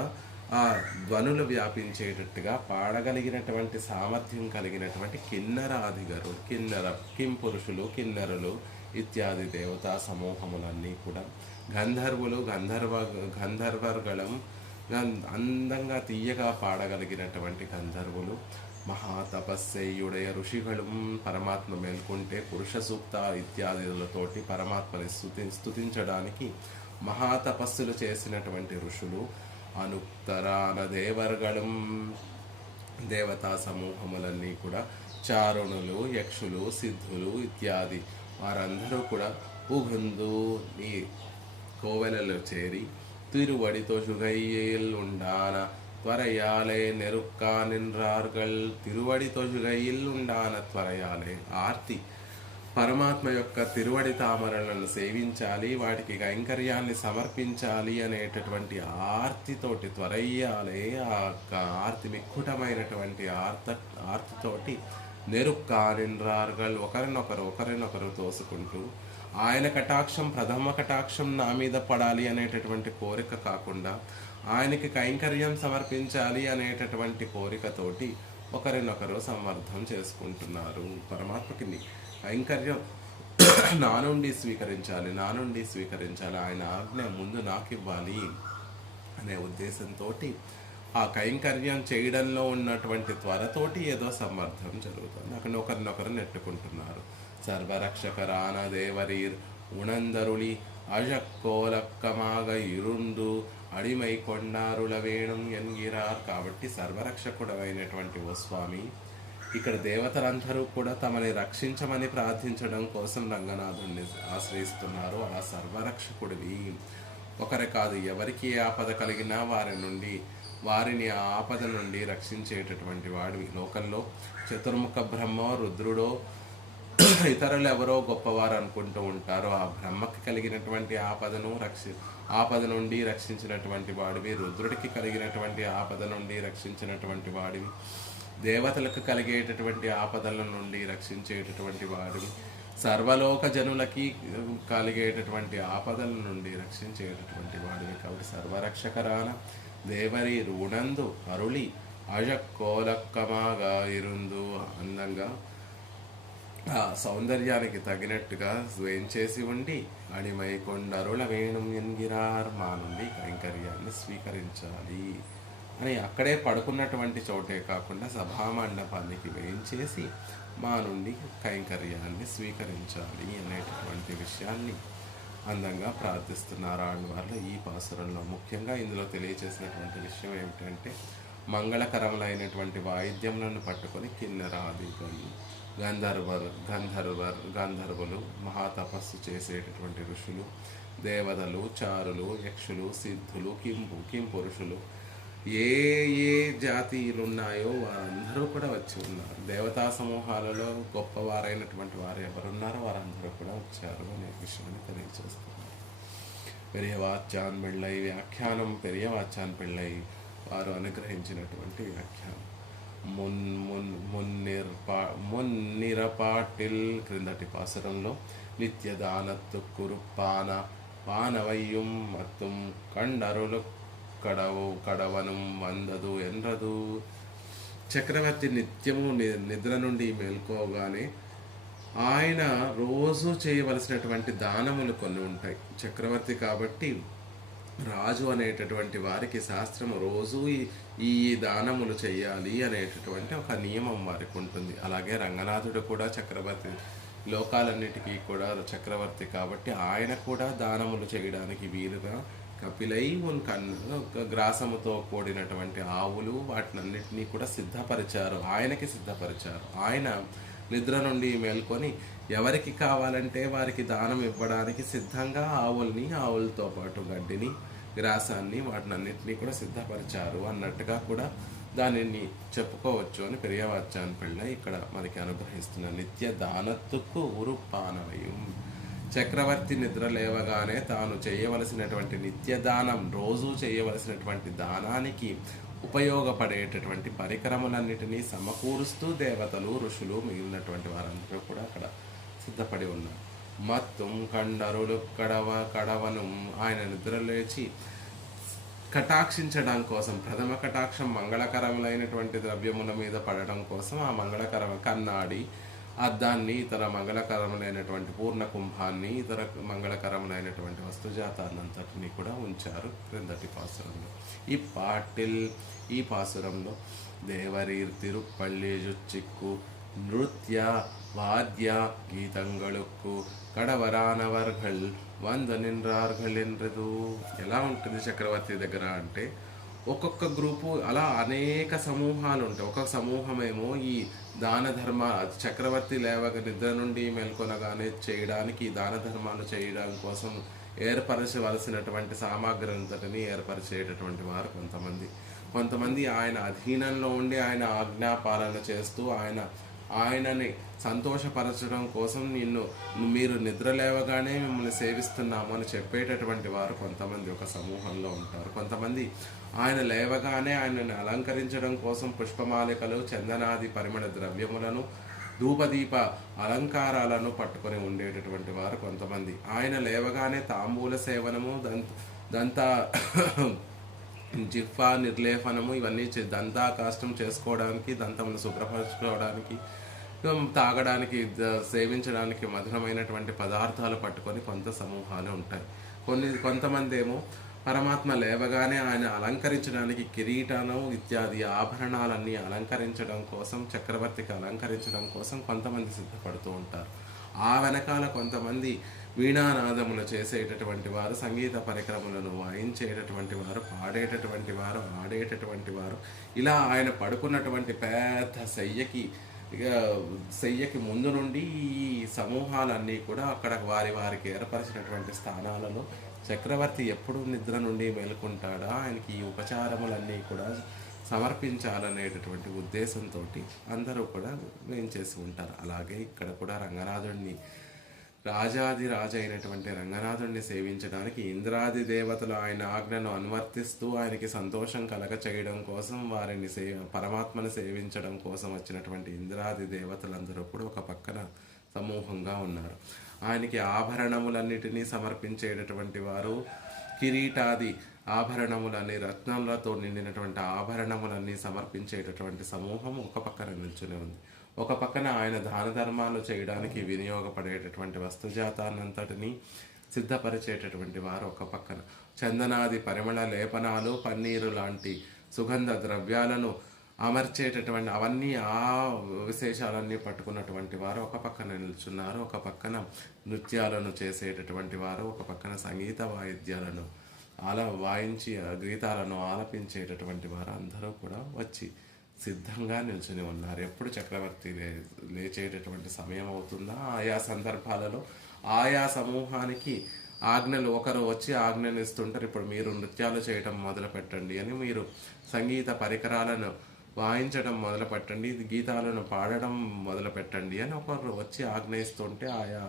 ఆ ధ్వనులు వ్యాపించేటట్టుగా పాడగలిగినటువంటి సామర్థ్యం కలిగినటువంటి కిన్నరాదిగరు, కింపురుషులు, కిన్నరులు ఇత్యాది దేవతా సమూహములన్నీ కూడా గంధర్వులు, గంధర్వర్గళం, అందంగా తీయగా పాడగలిగినటువంటి గంధర్వులు, మహాతపస్సేయుడయ ఋషిಗಳು పరమాత్మ మేల్కొంటే పురుష సూక్త ఇత్యాదులతోటి పరమాత్మని స్తుతించడానికి మహాతపస్సులు చేసినటువంటి ఋషులు, అనుత్తరాన దేవర్గళం దేవతా సమూహములన్నీ కూడా, చారుణులు, యక్షులు, సిద్ధులు ఇత్యాది వారందరూ కూడా ఉగుందు ఈ కోవెలలో చేరి తిరువడితో జుగైயில் ఉండాన త్వరయాలే నెరుక్కా నిన్రార్గల్ తిరువడితో జుగైயில் ఉండాన త్వరయాలే ఆర్తి పరమాత్మ యొక్క తిరువడి తామరలను సేవించాలి, వాటికి కైంకర్యాన్ని సమర్పించాలి అనేటటువంటి ఆర్తితోటి త్వరయ్యాలే ఆ ఆర్తి మిక్కుటమైనటువంటి ఆర్తితోటి నెరుక్కా నిన్రార్గల్ ఒకరినొకరు తోసుకుంటూ ఆయన కటాక్షం ప్రథమ కటాక్షం నా మీద పడాలి అనేటటువంటి కోరిక కాకుండా ఆయనకి కైంకర్యం సమర్పించాలి అనేటటువంటి కోరికతోటి ఒకరినొకరు సంవర్ధం చేసుకుంటున్నారు. పరమాత్మకి కైంకర్యం నా నుండి స్వీకరించాలి, ఆయన ఆజ్ఞ ముందు నాకు ఇవ్వాలి అనే ఉద్దేశంతో ఆ కైంకర్యం చేయడంలో ఉన్నటువంటి త్వరతోటి ఏదో సంవర్ధం జరుగుతుంది. అక్కడ ఒకరినొకరు నెట్టుకుంటున్నారు. సర్వరక్షకరాన దేవరీర్ ఉణందరుళి అజక్కోలక్కమాగ ఇరుండు అడిమై కొండారుల వేణుం ఎన్గిరార్. కాబట్టి సర్వరక్షకుడమైనటువంటి ఓ స్వామి, ఇక్కడ దేవతలందరూ కూడా తమని రక్షించమని ప్రార్థించడం కోసం రంగనాథుడిని ఆశ్రయిస్తున్నారు. అలా సర్వరక్షకుడివి, ఒకరి కాదు ఎవరికి ఏ ఆపద కలిగినా వారిని ఆ ఆపద నుండి రక్షించేటటువంటి వాడివి. లోకంలో చతుర్ముఖ బ్రహ్మ రుద్రుడో ఇతరులు ఎవరో గొప్పవారు అనుకుంటూ ఉంటారు. ఆ బ్రహ్మకి కలిగినటువంటి ఆపద నుండి రక్షించినటువంటి వాడివి, రుద్రుడికి కలిగినటువంటి ఆపద నుండి రక్షించినటువంటి వాడివి, దేవతలకు కలిగేటటువంటి ఆపదల నుండి రక్షించేటటువంటి వాడివి, సర్వలోక జనులకి కలిగేటటువంటి ఆపదల నుండి రక్షించేటటువంటి వాడివి. కాబట్టి సర్వరక్షకరాన దేవరి రుణందు అరుళి అజక్కోలక్కమాగా ఇరుందు అందంగా ఆ సౌందర్యానికి తగినట్టుగా వేంచేసి ఉండి అడిమై కొండరుల వేణుం ఎన్గిరార్ మా నుండి కైంకర్యాన్ని స్వీకరించాలి అని అక్కడే పడుకున్నటువంటి చోటే కాకుండా సభామండపానికి వేయించేసి మా నుండి కైంకర్యాన్ని స్వీకరించాలి అనేటటువంటి విషయాన్ని అందంగా ప్రార్థిస్తున్నారు ఆళ్వార్లు ఈ పాసురంలో. ముఖ్యంగా ఇందులో తెలియచేసినటువంటి విషయం ఏమిటంటే, మంగళకరములైనటువంటి వాయిద్యములను పట్టుకొని కిన్నెరాదిగలు గంధర్వులు, మహాతపస్సు చేసేటటువంటి ఋషులు, దేవతలు, చారులు, యక్షులు, సిద్ధులు, కింపురుషులు, ఏ ఏ జాతీయులు ఉన్నాయో వారందరూ కూడా వచ్చి ఉన్నారు. దేవతా సమూహాలలో గొప్పవారైనటువంటి వారు ఎవరున్నారో వారందరూ కూడా వచ్చారు అనే విషయాన్ని తెలియజేస్తున్నారు. పెరియవాచ్యాన్ పిళ్ళై వ్యాఖ్యానం, పెరియవాచ్యాన్ పిళ్ళై వారు అనుగ్రహించినటువంటి వ్యాఖ్యానం. మున్నిరపాటిల్ క్రిందటి పాసురంలో నిత్యదానత్తు కురుపాన పానవయ్యం మత్తుం కండరులు కడవనం వందదు ఎండ్రదు. చక్రవర్తి నిత్యము నిద్ర నుండి మేల్కోగానే ఆయన రోజు చేయవలసినటువంటి దానములు కొన్ని ఉంటాయి. చక్రవర్తి కాబట్టి రాజు అనేటటువంటి వారికి శాస్త్రము రోజు ఈ దానములు చేయాలి అనేటటువంటి ఒక నియమం వారికి ఉంటుంది. అలాగే రంగనాథుడు కూడా చక్రవర్తి, లోకాలన్నిటికీ కూడా చక్రవర్తి కాబట్టి ఆయన కూడా దానములు చేయడానికి వీలుగా కపిలై గ్రాసముతో కూడినటువంటి ఆవులు వాటినన్నిటినీ కూడా ఆయనకి సిద్ధపరిచారు. ఆయన నిద్ర నుండి మేల్కొని ఎవరికి కావాలంటే వారికి దానం ఇవ్వడానికి సిద్ధంగా ఆవులతో పాటు గడ్డిని, గ్రాసాన్ని వాటినన్నిటినీ కూడా సిద్ధపరిచారు అన్నట్టుగా కూడా దానిని చెప్పుకోవచ్చు అని పెరియవాచ్యాన్ పిళ్ళై ఇక్కడ మనకి అనుగ్రహిస్తున్న. నిత్య దానత్తుకు ఉరుపానవయం. చక్రవర్తి నిద్ర లేవగానే తాను చేయవలసినటువంటి నిత్యదానం, రోజు చేయవలసినటువంటి దానానికి ఉపయోగపడేటటువంటి పరికరములన్నిటినీ సమకూరుస్తూ దేవతలు, ఋషులు, మిగిలినటువంటి వారందరూ కూడా అక్కడ సిద్ధపడి ఉన్నారు. మత్తుం కండరులు కడవను ఆయన నిద్రలేచి కటాక్షించడం కోసం, ప్రథమ కటాక్షం మంగళకరములైనటువంటి ద్రవ్యముల మీద పడడం కోసం ఆ మంగళకరమ కన్నాడి అద్దాన్ని, ఇతర మంగళకరములైనటువంటి పూర్ణ కుంభాన్ని, ఇతర మంగళకరములైనటువంటి వస్తుజాతాన్ని అంతటినీ కూడా ఉంచారు క్రిందటి పాసురంలో. ఈ పాసురంలో தேவரீர் திருப்பள்ளி ஜுச்சிக்கு నృత్య వాద్య గీతంగళుక్కు కడవరానవర్గల్ వంద నిన్రార్గల్ ఎండ్రదు. ఎలా ఉంటుంది చక్రవర్తి దగ్గర అంటే, ఒక్కొక్క గ్రూపు అలా అనేక సమూహాలు ఉంటాయి. ఒక్కొక్క సమూహమేమో ఈ దాన ధర్మ చక్రవర్తి లేవక నిద్ర నుండి మేల్కొనగానే చేయడానికి, దాన ధర్మాలు చేయడం కోసం ఏర్పరచవలసినటువంటి సామాగ్రి అంతటిని ఏర్పరిచేటటువంటి వారు కొంతమంది ఆయన అధీనంలో ఉండి ఆయన ఆజ్ఞాపాలన చేస్తూ ఆయనని సంతోషపరచడం కోసం మీరు నిద్ర లేవగానే మిమ్మల్ని సేవిస్తున్నాము అని చెప్పేటటువంటి వారు కొంతమంది ఒక సమూహంలో ఉంటారు. కొంతమంది ఆయన లేవగానే ఆయనని అలంకరించడం కోసం పుష్పమాలికలు, చందనాది పరిమళ ద్రవ్యములను, ధూపదీప అలంకారాలను పట్టుకొని ఉండేటటువంటి వారు కొంతమంది. ఆయన లేవగానే తాంబూల సేవనము, దంతా జిహ్వా నిర్లేపనము, ఇవన్నీ దంతాకాష్టం చేసుకోవడానికి, దంతమును శుభ్రపరచుకోవడానికి, తాగడానికి, సేవించడానికి మధురమైనటువంటి పదార్థాలు పట్టుకొని కొంత సమూహాలు ఉంటాయి. కొంతమంది ఏమో పరమాత్మ లేవగానే ఆయన అలంకరించడానికి కిరీటాలు ఇత్యాది ఆభరణాలన్నీ అలంకరించడం కోసం, చక్రవర్తికి అలంకరించడం కోసం కొంతమంది సిద్ధపడుతూ ఉంటారు. ఆ వెనకాల కొంతమంది వీణానాదములు చేసేటటువంటి వారు, సంగీత పరికరములను వాయించేటటువంటి వారు, పాడేటటువంటి వారు, ఆడేటటువంటి వారు, ఇలా ఆయన పడుకున్నటువంటి పెద్ద శయ్యకి ముందు నుండి ఈ సమూహాలన్నీ కూడా అక్కడ వారికి ఏర్పరిచినటువంటి స్థానాలలో చక్రవర్తి ఎప్పుడు నిద్ర నుండి మేలుకుంటాడా, ఆయనకి ఈ ఉపచారములన్నీ కూడా సమర్పించాలనేటటువంటి ఉద్దేశంతో అందరూ కూడా వేయించేసి ఉంటారు. అలాగే ఇక్కడ కూడా రంగనాథుడిని, రాజాది రాజు అయినటువంటి రంగనాథుడిని సేవించడానికి ఇంద్రాది దేవతలు ఆయన ఆజ్ఞను అనువర్తిస్తూ ఆయనకి సంతోషం కలగ చేయడం కోసం, పరమాత్మను సేవించడం కోసం వచ్చినటువంటి ఇంద్రాది దేవతలందరూ కూడా ఒక పక్కన సమూహంగా ఉన్నారు. ఆయనకి ఆభరణములన్నిటినీ సమర్పించేటటువంటి వారు, కిరీటాది ఆభరణములన్నీ, రత్నాలతో నిండినటువంటి ఆభరణములన్నీ సమర్పించేటటువంటి సమూహం ఒక పక్కన నిల్చుని ఉంది. ఒక పక్కన ఆయన దాన ధర్మాలు చేయడానికి వినియోగపడేటటువంటి వస్తుజాతాన్నంతటినీ సిద్ధపరిచేటటువంటి వారు ఒక పక్కన, చందనాది పరిమళ లేపనాలు, పన్నీరు లాంటి సుగంధ ద్రవ్యాలను అమర్చేటటువంటి అవన్నీ ఆ విశేషాలన్నీ పట్టుకున్నటువంటి వారు ఒక పక్కన నిల్చున్నారు. ఒక పక్కన నృత్యాలను చేసేటటువంటి వారు, ఒక పక్కన సంగీత వాయిద్యాలను వాయించి గీతాలను ఆలపించేటటువంటి వారు అందరూ కూడా వచ్చి సిద్ధంగా నిల్చుని ఉన్నారు. ఎప్పుడు చక్రవర్తి లేచేటటువంటి సమయం అవుతుందా, ఆయా సందర్భాలలో ఆయా సమూహానికి ఆజ్ఞలు, ఒకరు వచ్చి ఆజ్ఞలు ఇస్తుంటారు. ఇప్పుడు మీరు నృత్యాలు చేయటం మొదలు పెట్టండి అని, మీరు సంగీత పరికరాలను వాయించడం మొదలు పెట్టండి, గీతాలను పాడడం మొదలు పెట్టండి అని ఒకరు వచ్చి ఆజ్ఞయిస్తుంటే, ఆయా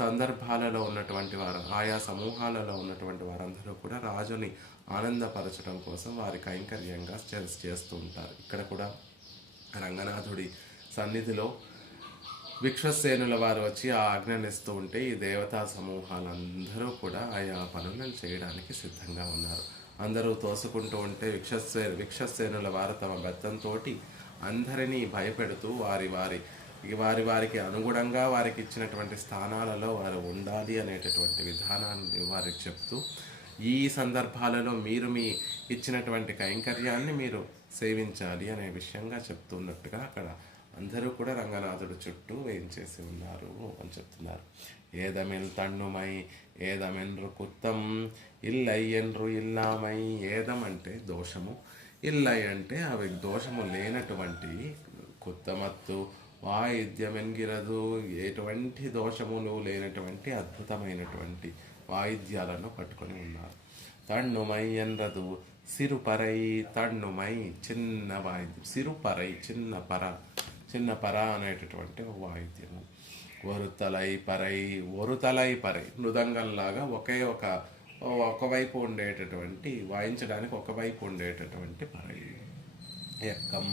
సందర్భాలలో ఉన్నటువంటి వారు, ఆయా సమూహాలలో ఉన్నటువంటి వారందరూ కూడా రాజుని ఆనందపరచడం కోసం వారి కైంకర్యంగా చేస్తూ ఉంటారు. ఇక్కడ కూడా రంగనాథుడి సన్నిధిలో విశ్వసేనుల వారు వచ్చి ఆ ఆజ్ఞనిస్తూ ఉంటే ఈ దేవతా సమూహాలందరూ కూడా ఆయా పనులను చేయడానికి సిద్ధంగా ఉన్నారు. అందరూ తోసుకుంటూ ఉంటే విశ్వసేనుల వారు తమ బెత్తంతో అందరినీ భయపెడుతూ వారికి అనుగుణంగా వారికి ఇచ్చినటువంటి స్థానాలలో వారు ఉండాలి అనేటటువంటి విధానాన్ని వారికి చెప్తూ, ఈ సందర్భాలలో మీరు మీ ఇచ్చినటువంటి కైంకర్యాన్ని మీరు సేవించాలి అనే విషయంగా చెప్తున్నట్టుగా అక్కడ అందరూ కూడా రంగనాథుడు చుట్టూ వేయించేసి ఉన్నారు అని చెప్తున్నారు. ఏదమెల్ తన్నుమై ఏదమెన్రు కుత్తం ఇల్లై ఎన్రు ఇల్లామై. ఏదం అంటే దోషము, ఇల్లై అంటే అవి దోషము లేనటువంటి, కుత్తమత్తు వాయిద్యమెన్గిరదు, ఎటువంటి దోషములు లేనటువంటి అద్భుతమైనటువంటి వాయిద్యాలను పట్టుకొని ఉన్నారు. తన్నుమై ఎన్రదు సిరుపరై. తన్నుమై చిన్న వాయిద్యం, సిరుపరై చిన్న పర అనేటటువంటి వాయిద్యము. ఒరుతలై పరై మృదంగంలాగా ఒకవైపు ఉండేటటువంటి, వాయించడానికి ఒకవైపు ఉండేటటువంటి పరై. ఎక్కం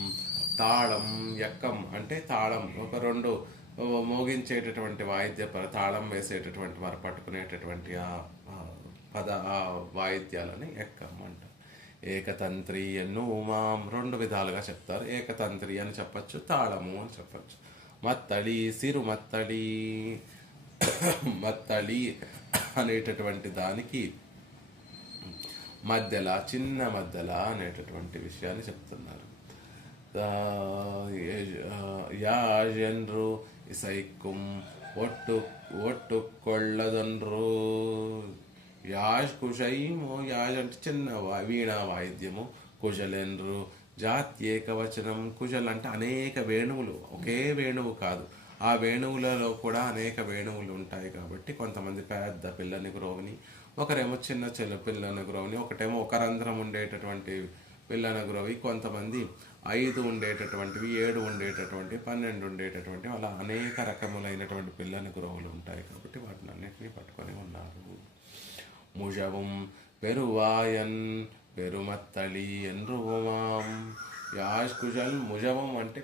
తాళం. ఎక్కం అంటే తాళం, ఒక రెండు మోగించేటటువంటి తాళం వేసేటటువంటి వారు పట్టుకునేటటువంటి ఆ వాయిద్యాలని ఎక్కం అంటారు. ఏకతంత్రి ఎన్ను ఉమాం, రెండు విధాలుగా చెప్తారు. ఏకతంత్రి అని చెప్పచ్చు, తాళము అని చెప్పచ్చు. మత్తళి సిరు మత్తళి మత్తళి అనేటటువంటి దానికి మధ్యల చిన్న మధ్యల అనేటటువంటి విషయాన్ని చెప్తున్నారు. యాజన్రు ఇసైక్కుం ఒట్టు ఒట్టుకొళ్ళదన్రు. యాజ్ కుశైము, యాజ్ అంటే చిన్న వీణా వాయిద్యము, కుశలెన్రు జాత్యేకవచనం. కుశల్ అంటే అనేక వేణువులు, ఒకే వేణువు కాదు, ఆ వేణువులలో కూడా అనేక వేణువులు ఉంటాయి కాబట్టి కొంతమంది పెద్ద పిల్లని గ్రోవిని, ఒకరేమో చిన్న పిల్లని గ్రోవిని, ఒకటేమో ఒక రంధ్రం ఉండేటటువంటి పిల్లని గ్రోవి, కొంతమంది 5 ఉండేటటువంటివి, 7 ఉండేటటువంటి, 12 ఉండేటటువంటి, అలా అనేక రకములైనటువంటి పిల్లని గ్రోవులు ఉంటాయి కాబట్టి వాటిని అన్నింటినీ పట్టుకొని ఉన్నారు. ముజవం పెరువాయన్ పెరుమత్తళి ఎన్రుమాం. యాజ్ కుశల్ ముజవం అంటే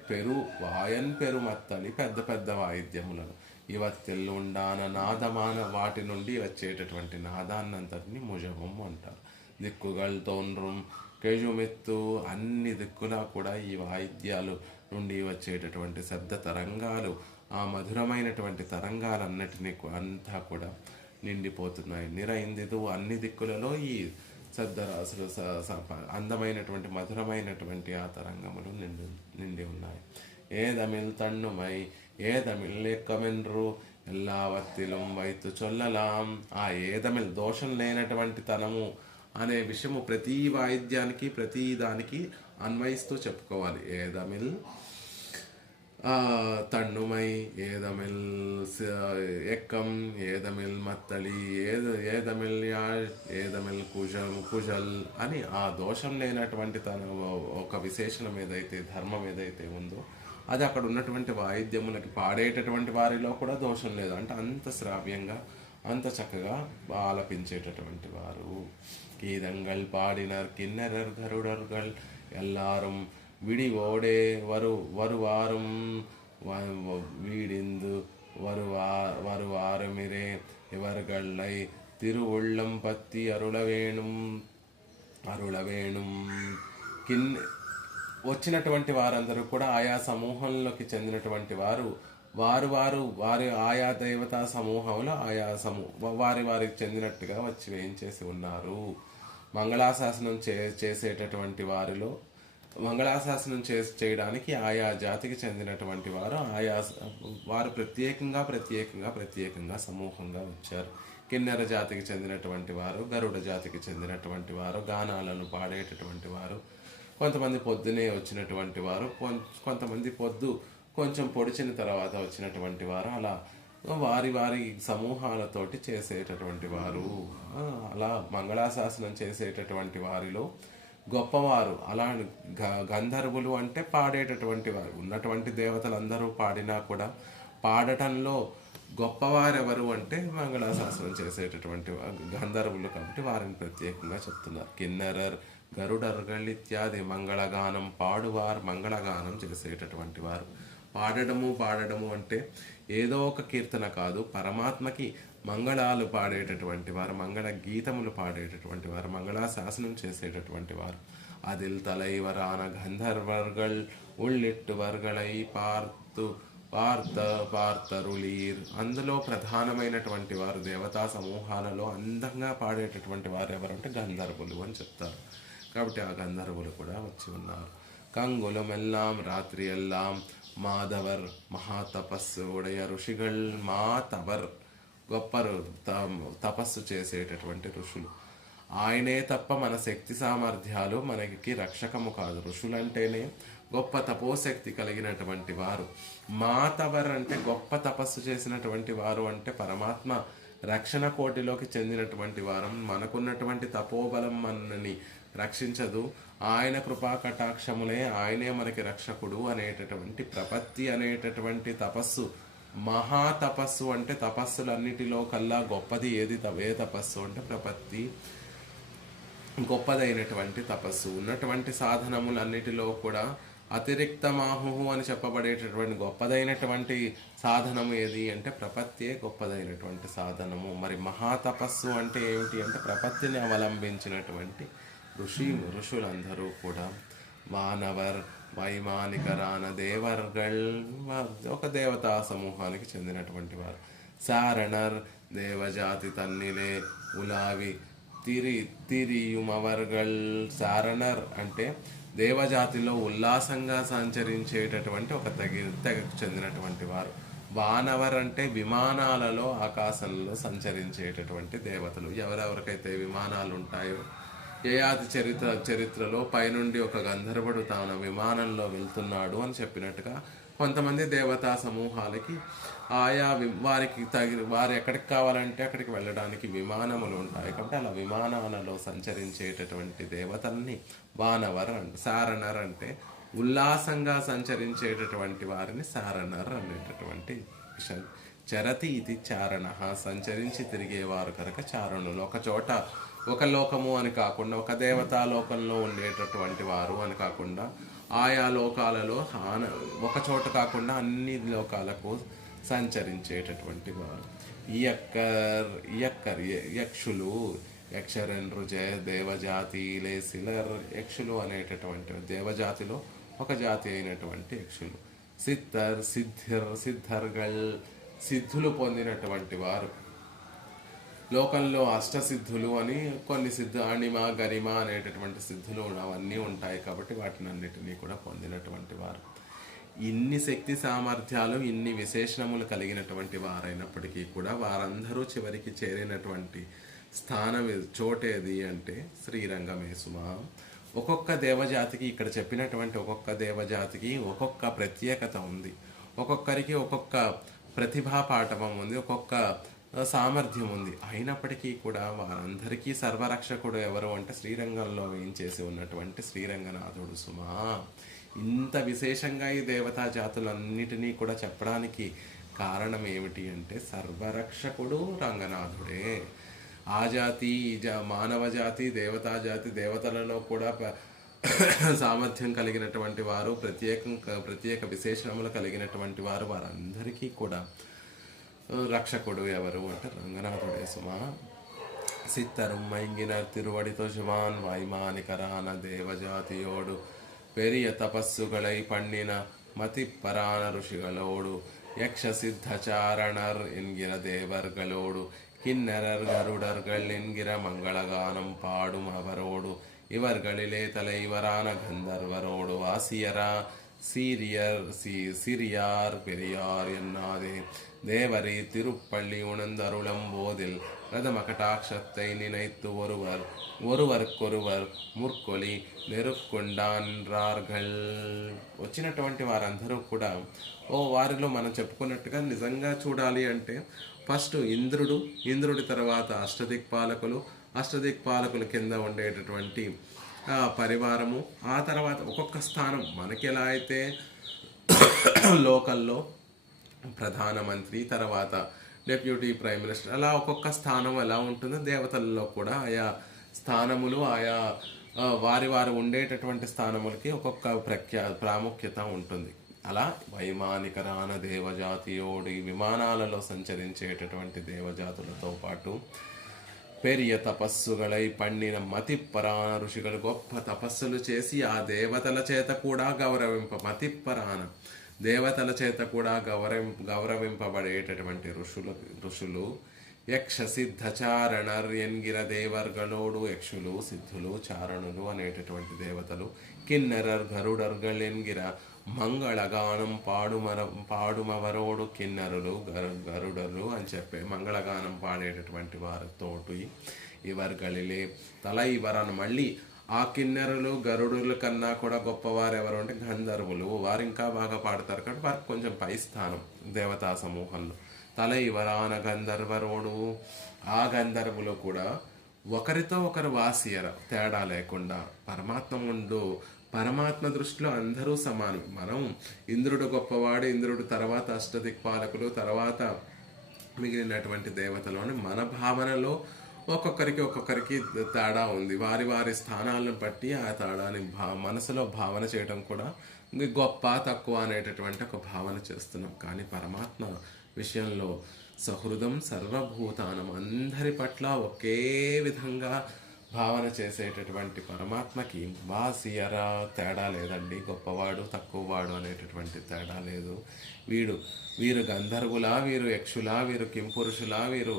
వాయన్ పెరుమత్తళి పెద్ద పెద్ద వాయిద్యములను, ఇవత్తెల్లు ఉండాన నాదమాన వాటి నుండి వచ్చేటటువంటి నాదాన్నంతటిని ముజవం అంటారు. దిక్కుగల్ తోన్రం కేజుమెత్తు, అన్ని దిక్కులా కూడా ఈ వాయిద్యాలు నుండి వచ్చేటటువంటి శబ్ద తరంగాలు, ఆ మధురమైనటువంటి తరంగాలన్నిటినీ అంతా కూడా నిండిపోతున్నాయి. నిరైందిదు, అన్ని దిక్కులలో ఈ శబ్దరాశులు అందమైనటువంటి మధురమైనటువంటి ఆ తరంగములు నిండి ఉన్నాయి. ఏదమిల్ తన్నుమై ఏదమిల్ ఎక్కమెన్రు ఎల్లావత్తిలం వైతు చొల్లలాం. ఆ ఏదమిల్ దోషం లేనటువంటి తనము అనే విషయము ప్రతి వాయిద్యానికి ప్రతి దానికి అన్వయిస్తూ చెప్పుకోవాలి. ఏదమిల్ తన్నుమై ఏదమిల్ ఎక్కం ఏదమిల్ మత్తళి ఏదమిల్ ఏదమిల్ కుశల్ అని ఆ దోషం లేనటువంటి తన ఒక విశేషణం ఏదైతే ధర్మం ఏదైతే ఉందో అది అక్కడ ఉన్నటువంటి వాయిద్యములకి పాడేటటువంటి వారిలో కూడా దోషం లేదు. అంటే అంత శ్రావ్యంగా అంత చక్కగా ఆలపించేటటువంటి వారు. கீதங்கள் பாடினர் கிண்ணறர் கருடர்கள் எல்லாரும் விடி ஓடே வருவாரும் வீடிந்து வருவாருமிரே இவர்களை திருவுள்ளம் பத்தி அருளవేణుం వచ్చినటువంటి వారందరూ కూడా ఆయా సమూహంలోకి చెందినటువంటి వారి ఆయా దేవతా సమూహంలో ఆయా వారికి చెందినట్టుగా వచ్చి వేయించేసి ఉన్నారు. మంగళాశాసనం చేసేటటువంటి వారిలో మంగళాశాసనం చేయడానికి ఆయా జాతికి చెందినటువంటి వారు ప్రత్యేకంగా సమూహంగా వచ్చారు. కిన్నెర జాతికి చెందినటువంటి వారు, గరుడ జాతికి చెందినటువంటి వారు, గానాలను పాడేటటువంటి వారు, కొంతమంది పొద్దునే వచ్చినటువంటి వారు, కొంతమంది పొద్దు కొంచెం పొడిచిన తర్వాత వచ్చినటువంటి వారు, అలా వారి సమూహాలతోటి చేసేటటువంటి వారు. అలా మంగళాశాసనం చేసేటటువంటి వారిలో గొప్పవారు, అలా గంధర్వులు అంటే పాడేటటువంటి వారు. ఉన్నటువంటి దేవతలందరూ పాడినా కూడా పాడటంలో గొప్పవారెవరు అంటే మంగళాశాసనం చేసేటటువంటి గంధర్వులు కాబట్టి వారిని ప్రత్యేకంగా చెప్తున్నారు. కిన్నెరర్ గరుడర్గల్ ఇత్యాది మంగళగానం పాడువారు, మంగళగానం చేసేటటువంటి వారు. పాడడము అంటే ఏదో ఒక కీర్తన కాదు, పరమాత్మకి మంగళాలు పాడేటటువంటి వారు, మంగళ గీతములు పాడేటటువంటి వారు, మంగళాశాసనం చేసేటటువంటి వారు. அதில் தலைவரான கந்தர்வர்கள் உள்ளிட்டு వర్గళై பார்த்தరుళీర్. అందులో ప్రధానమైనటువంటి వారు దేవతా సమూహాలలో అందంగా పాడేటటువంటి వారు ఎవరంటే గంధర్వులు అని చెప్తారు. కాబట్టి ఆ గంధర్వులు కూడా వచ్చి ఉన్నారు. కంగులం ఎల్లాం రాత్రి ఎల్లాం మాధవర్ మహాతపస్సు ఉడయ ఋషిగల్. మాధవర్ గొప్పరు, తపస్సు చేసేటటువంటి ఋషులు. ఆయనే తప్ప మన శక్తి సామర్థ్యాలు మనకి రక్షకము కాదు. ఋషులంటేనే గొప్ప తపోశక్తి కలిగినటువంటి వారు. మాతవర్ అంటే గొప్ప తపస్సు చేసినటువంటి వారు అంటే పరమాత్మ రక్షణ కోటిలోకి చెందినటువంటి వారు. మనకున్నటువంటి తపోబలం మనని రక్షించదు, ఆయన కృపా కటాక్షములే, ఆయనే మనకి రక్షకుడు అనేటటువంటి ప్రపత్తి అనేటటువంటి తపస్సు. మహాతపస్సు అంటే తపస్సులన్నిటిలో కల్లా గొప్పది ఏ తపస్సు అంటే ప్రపత్తి, గొప్పదైనటువంటి తపస్సు. ఉన్నటువంటి సాధనములన్నిటిలో కూడా అతిరిక్త మాహు అని చెప్పబడేటటువంటి గొప్పదైనటువంటి సాధనము ఏది అంటే ప్రపత్తియే గొప్పదైనటువంటి సాధనము. మరి మహాతపస్సు అంటే ఏమిటి అంటే ప్రపత్తిని అవలంబించినటువంటి ఋషులందరూ కూడా వానవర్ వైమానికరాన దేవర్గల్ ఒక దేవతా సమూహానికి చెందినటువంటి వారు. సారణర్ దేవజాతి తన్నిలే ఉలావి తిరియుమవర్గల్. సారణర్ అంటే దేవజాతిలో ఉల్లాసంగా సంచరించేటటువంటి ఒక తెగకు చెందినటువంటి వారు. వానవర్ అంటే విమానాలలో ఆకాశంలో సంచరించేటటువంటి దేవతలు. ఎవరెవరికైతే విమానాలు ఉంటాయో, యయాతి చరిత్రలో పైనుండి ఒక గంధర్వుడు తాను విమానంలో వెళ్తున్నాడు అని చెప్పినట్టుగా కొంతమంది దేవతా సమూహాలకి ఆయా వారు ఎక్కడికి కావాలంటే అక్కడికి వెళ్ళడానికి విమానములు ఉంటాయి. కాబట్టి అలా విమానాలలో సంచరించేటటువంటి దేవతల్ని వానవర్ సారణర్ అంటే ఉల్లాసంగా సంచరించేటటువంటి వారిని సారణర్ అనేటటువంటి విషయం. చరతి ఇది చారణ, సంచరించి తిరిగేవారు కనుక చారణులు. ఒక చోట ఒక లోకము అని కాకుండా, ఒక దేవతా లోకంలో ఉండేటటువంటి వారు అని కాకుండా, ఆయా లోకాలలో ఒక చోట కాకుండా అన్ని లోకాలకు సంచరించేటటువంటి వారు. యక్షులు యక్షరెండ్రు దేవజాతి లేసిలర్. యక్షులు అనేటటువంటి దేవజాతిలో ఒక జాతి అయినటువంటి యక్షులు. సిద్ధర్గల్ సిద్ధులు పొందినటువంటి వారు. లోకంలో అష్టసిద్ధులు అని కొన్ని అణిమ గరిమ అనేటటువంటి సిద్ధులు అవన్నీ ఉంటాయి. కాబట్టి వాటిని అన్నిటినీ కూడా పొందినటువంటి వారు. ఇన్ని శక్తి సామర్థ్యాలు, ఇన్ని విశేషణములు కలిగినటువంటి వారైనప్పటికీ కూడా వారందరూ చివరికి చేరినటువంటి స్థానం చోటేది అంటే శ్రీరంగమే సుమా. ఒక్కొక్క దేవజాతికి, ఇక్కడ చెప్పినటువంటి ఒక్కొక్క దేవజాతికి ఒక్కొక్క ప్రత్యేకత ఉంది. ఒక్కొక్కరికి ఒక్కొక్క ప్రతిభా పాఠవం ఉంది, ఒక్కొక్క సామర్థ్యం ఉంది. అయినప్పటికీ కూడా వారందరికీ సర్వరక్షకుడు ఎవరు అంటే శ్రీరంగంలో వేయించేసి ఉన్నటువంటి శ్రీరంగనాథుడు సుమా. ఇంత విశేషంగా ఈ దేవతా జాతులన్నిటినీ కూడా చెప్పడానికి కారణం ఏమిటి అంటే సర్వరక్షకుడు రంగనాథుడే. ఆ జాతి, మానవ జాతి, దేవతా జాతి, దేవతలలో కూడా సామర్థ్యం కలిగినటువంటి వారు, ప్రత్యేక విశేషణములు కలిగినటువంటి వారు, వారందరికీ కూడా రక్షకుడు ఎవరు అంటే రంగనాథుడే సుమా. సిత్తரும் మైంగినర్ తిరువడితో శివాన్ వైమానికరాన దేవజాతియోడు பெரிய தபஸ்சுகளை பண்ணின மதிப்பரான ಋಷಿಗಳோடு யக்ஷ சித்தச்சாரணர் என்கிற தேவர்களோடு கிண்ணரர் கருடர்கள் என்கிற மங்களகானம் பாடும் அவரோடு இவர்களிலே தலைவரான கந்தர்வரோடு வாசியரா சிறியார் பெரியார் என்னாதே தேவரி திருப்பள்ளி உணர்ந்தருளும் போதில் பிரதம கட்டாட்சத்தை நினைத்து ஒருவருకొరువర్ ముర్కొలి నెరుక్కొండాన్రార్గల్. వచ్చినటువంటి వారందరూ కూడా వారిలో మనం చెప్పుకున్నట్టుగా నిజంగా చూడాలి అంటే ఫస్ట్ ఇంద్రుడి తర్వాత అష్టదిక్పాలకుల కింద ఉండేటటువంటి పరివారము, ఆ తర్వాత ఒక్కొక్క స్థానం మనకి ఎలా అయితే లోకల్లో ప్రధానమంత్రి, తర్వాత డెప్యూటీ ప్రైమ్ మినిస్టర్, అలా ఒక్కొక్క స్థానం ఎలా ఉంటుందో దేవతలలో కూడా ఆయా స్థానములు, ఆయా వారు ఉండేటటువంటి స్థానములకి ఒక్కొక్క ప్రాముఖ్యత ఉంటుంది. అలా వైమానికరాన దేవజాతియోడి విమానాలలో సంచరించేటటువంటి దేవజాతులతో పాటు పెరియ తపస్సుಗಳై పండిన మతిపరాన ఋషిಗಳು గొప్ప తపస్సులు చేసి ఆ దేవతల చేత కూడా మతిపరాన దేవతల చేత కూడా గౌరవింపబడేటటువంటి ఋషులు యక్ష సిద్ధచారణర్ ఎన్గిర దేవర్గలోడు. యక్షులు, సిద్ధులు, చారణులు అనేటటువంటి దేవతలు. కిన్నెరర్ గరుడర్గల్ ఎన్గిర మంగళగానం పాడుమవరోడు. కిన్నరులు, గరుడరు అని చెప్పే మంగళగానం పాడేటటువంటి వారితోటి ఇవర్గలిలే ఇవరను. మళ్ళీ ఆ కిన్నెరులు, గరుడుల కన్నా కూడా గొప్పవారు ఎవరు అంటే గంధర్వులు. వారు ఇంకా బాగా పాడతారు కాబట్టి వారికి కొంచెం పై స్థానం దేవతా సమూహంలో. ఇవరాన గంధర్వరోడు. ఆ గంధర్వులు కూడా ఒకరితో ఒకరు వాసియర, తేడా లేకుండా పరమాత్మ దృష్టిలో అందరూ సమానం. మనం ఇంద్రుడు గొప్పవాడు, ఇంద్రుడు తర్వాత అష్టదిక్పాలకులు, తర్వాత మిగిలినటువంటి దేవతలు అని మన భావనలో ఒక్కొక్కరికి తేడా ఉంది. వారి స్థానాలను బట్టి ఆ తేడాని మనసులో భావన చేయడం కూడా గొప్ప తక్కువ అనేటటువంటి ఒక భావన చేస్తున్నాం. కానీ పరమాత్మ విషయంలో సహృదం సర్వభూతానం, అందరి పట్ల ఒకే విధంగా భావన చేసేటటువంటి పరమాత్మకి వాసియరా తేడా లేదండి. గొప్పవాడు తక్కువవాడు అనేటటువంటి తేడా లేదు. వీరు గంధర్వులా, వీరు యక్షులా, వీరు కింపురుషులా, వీరు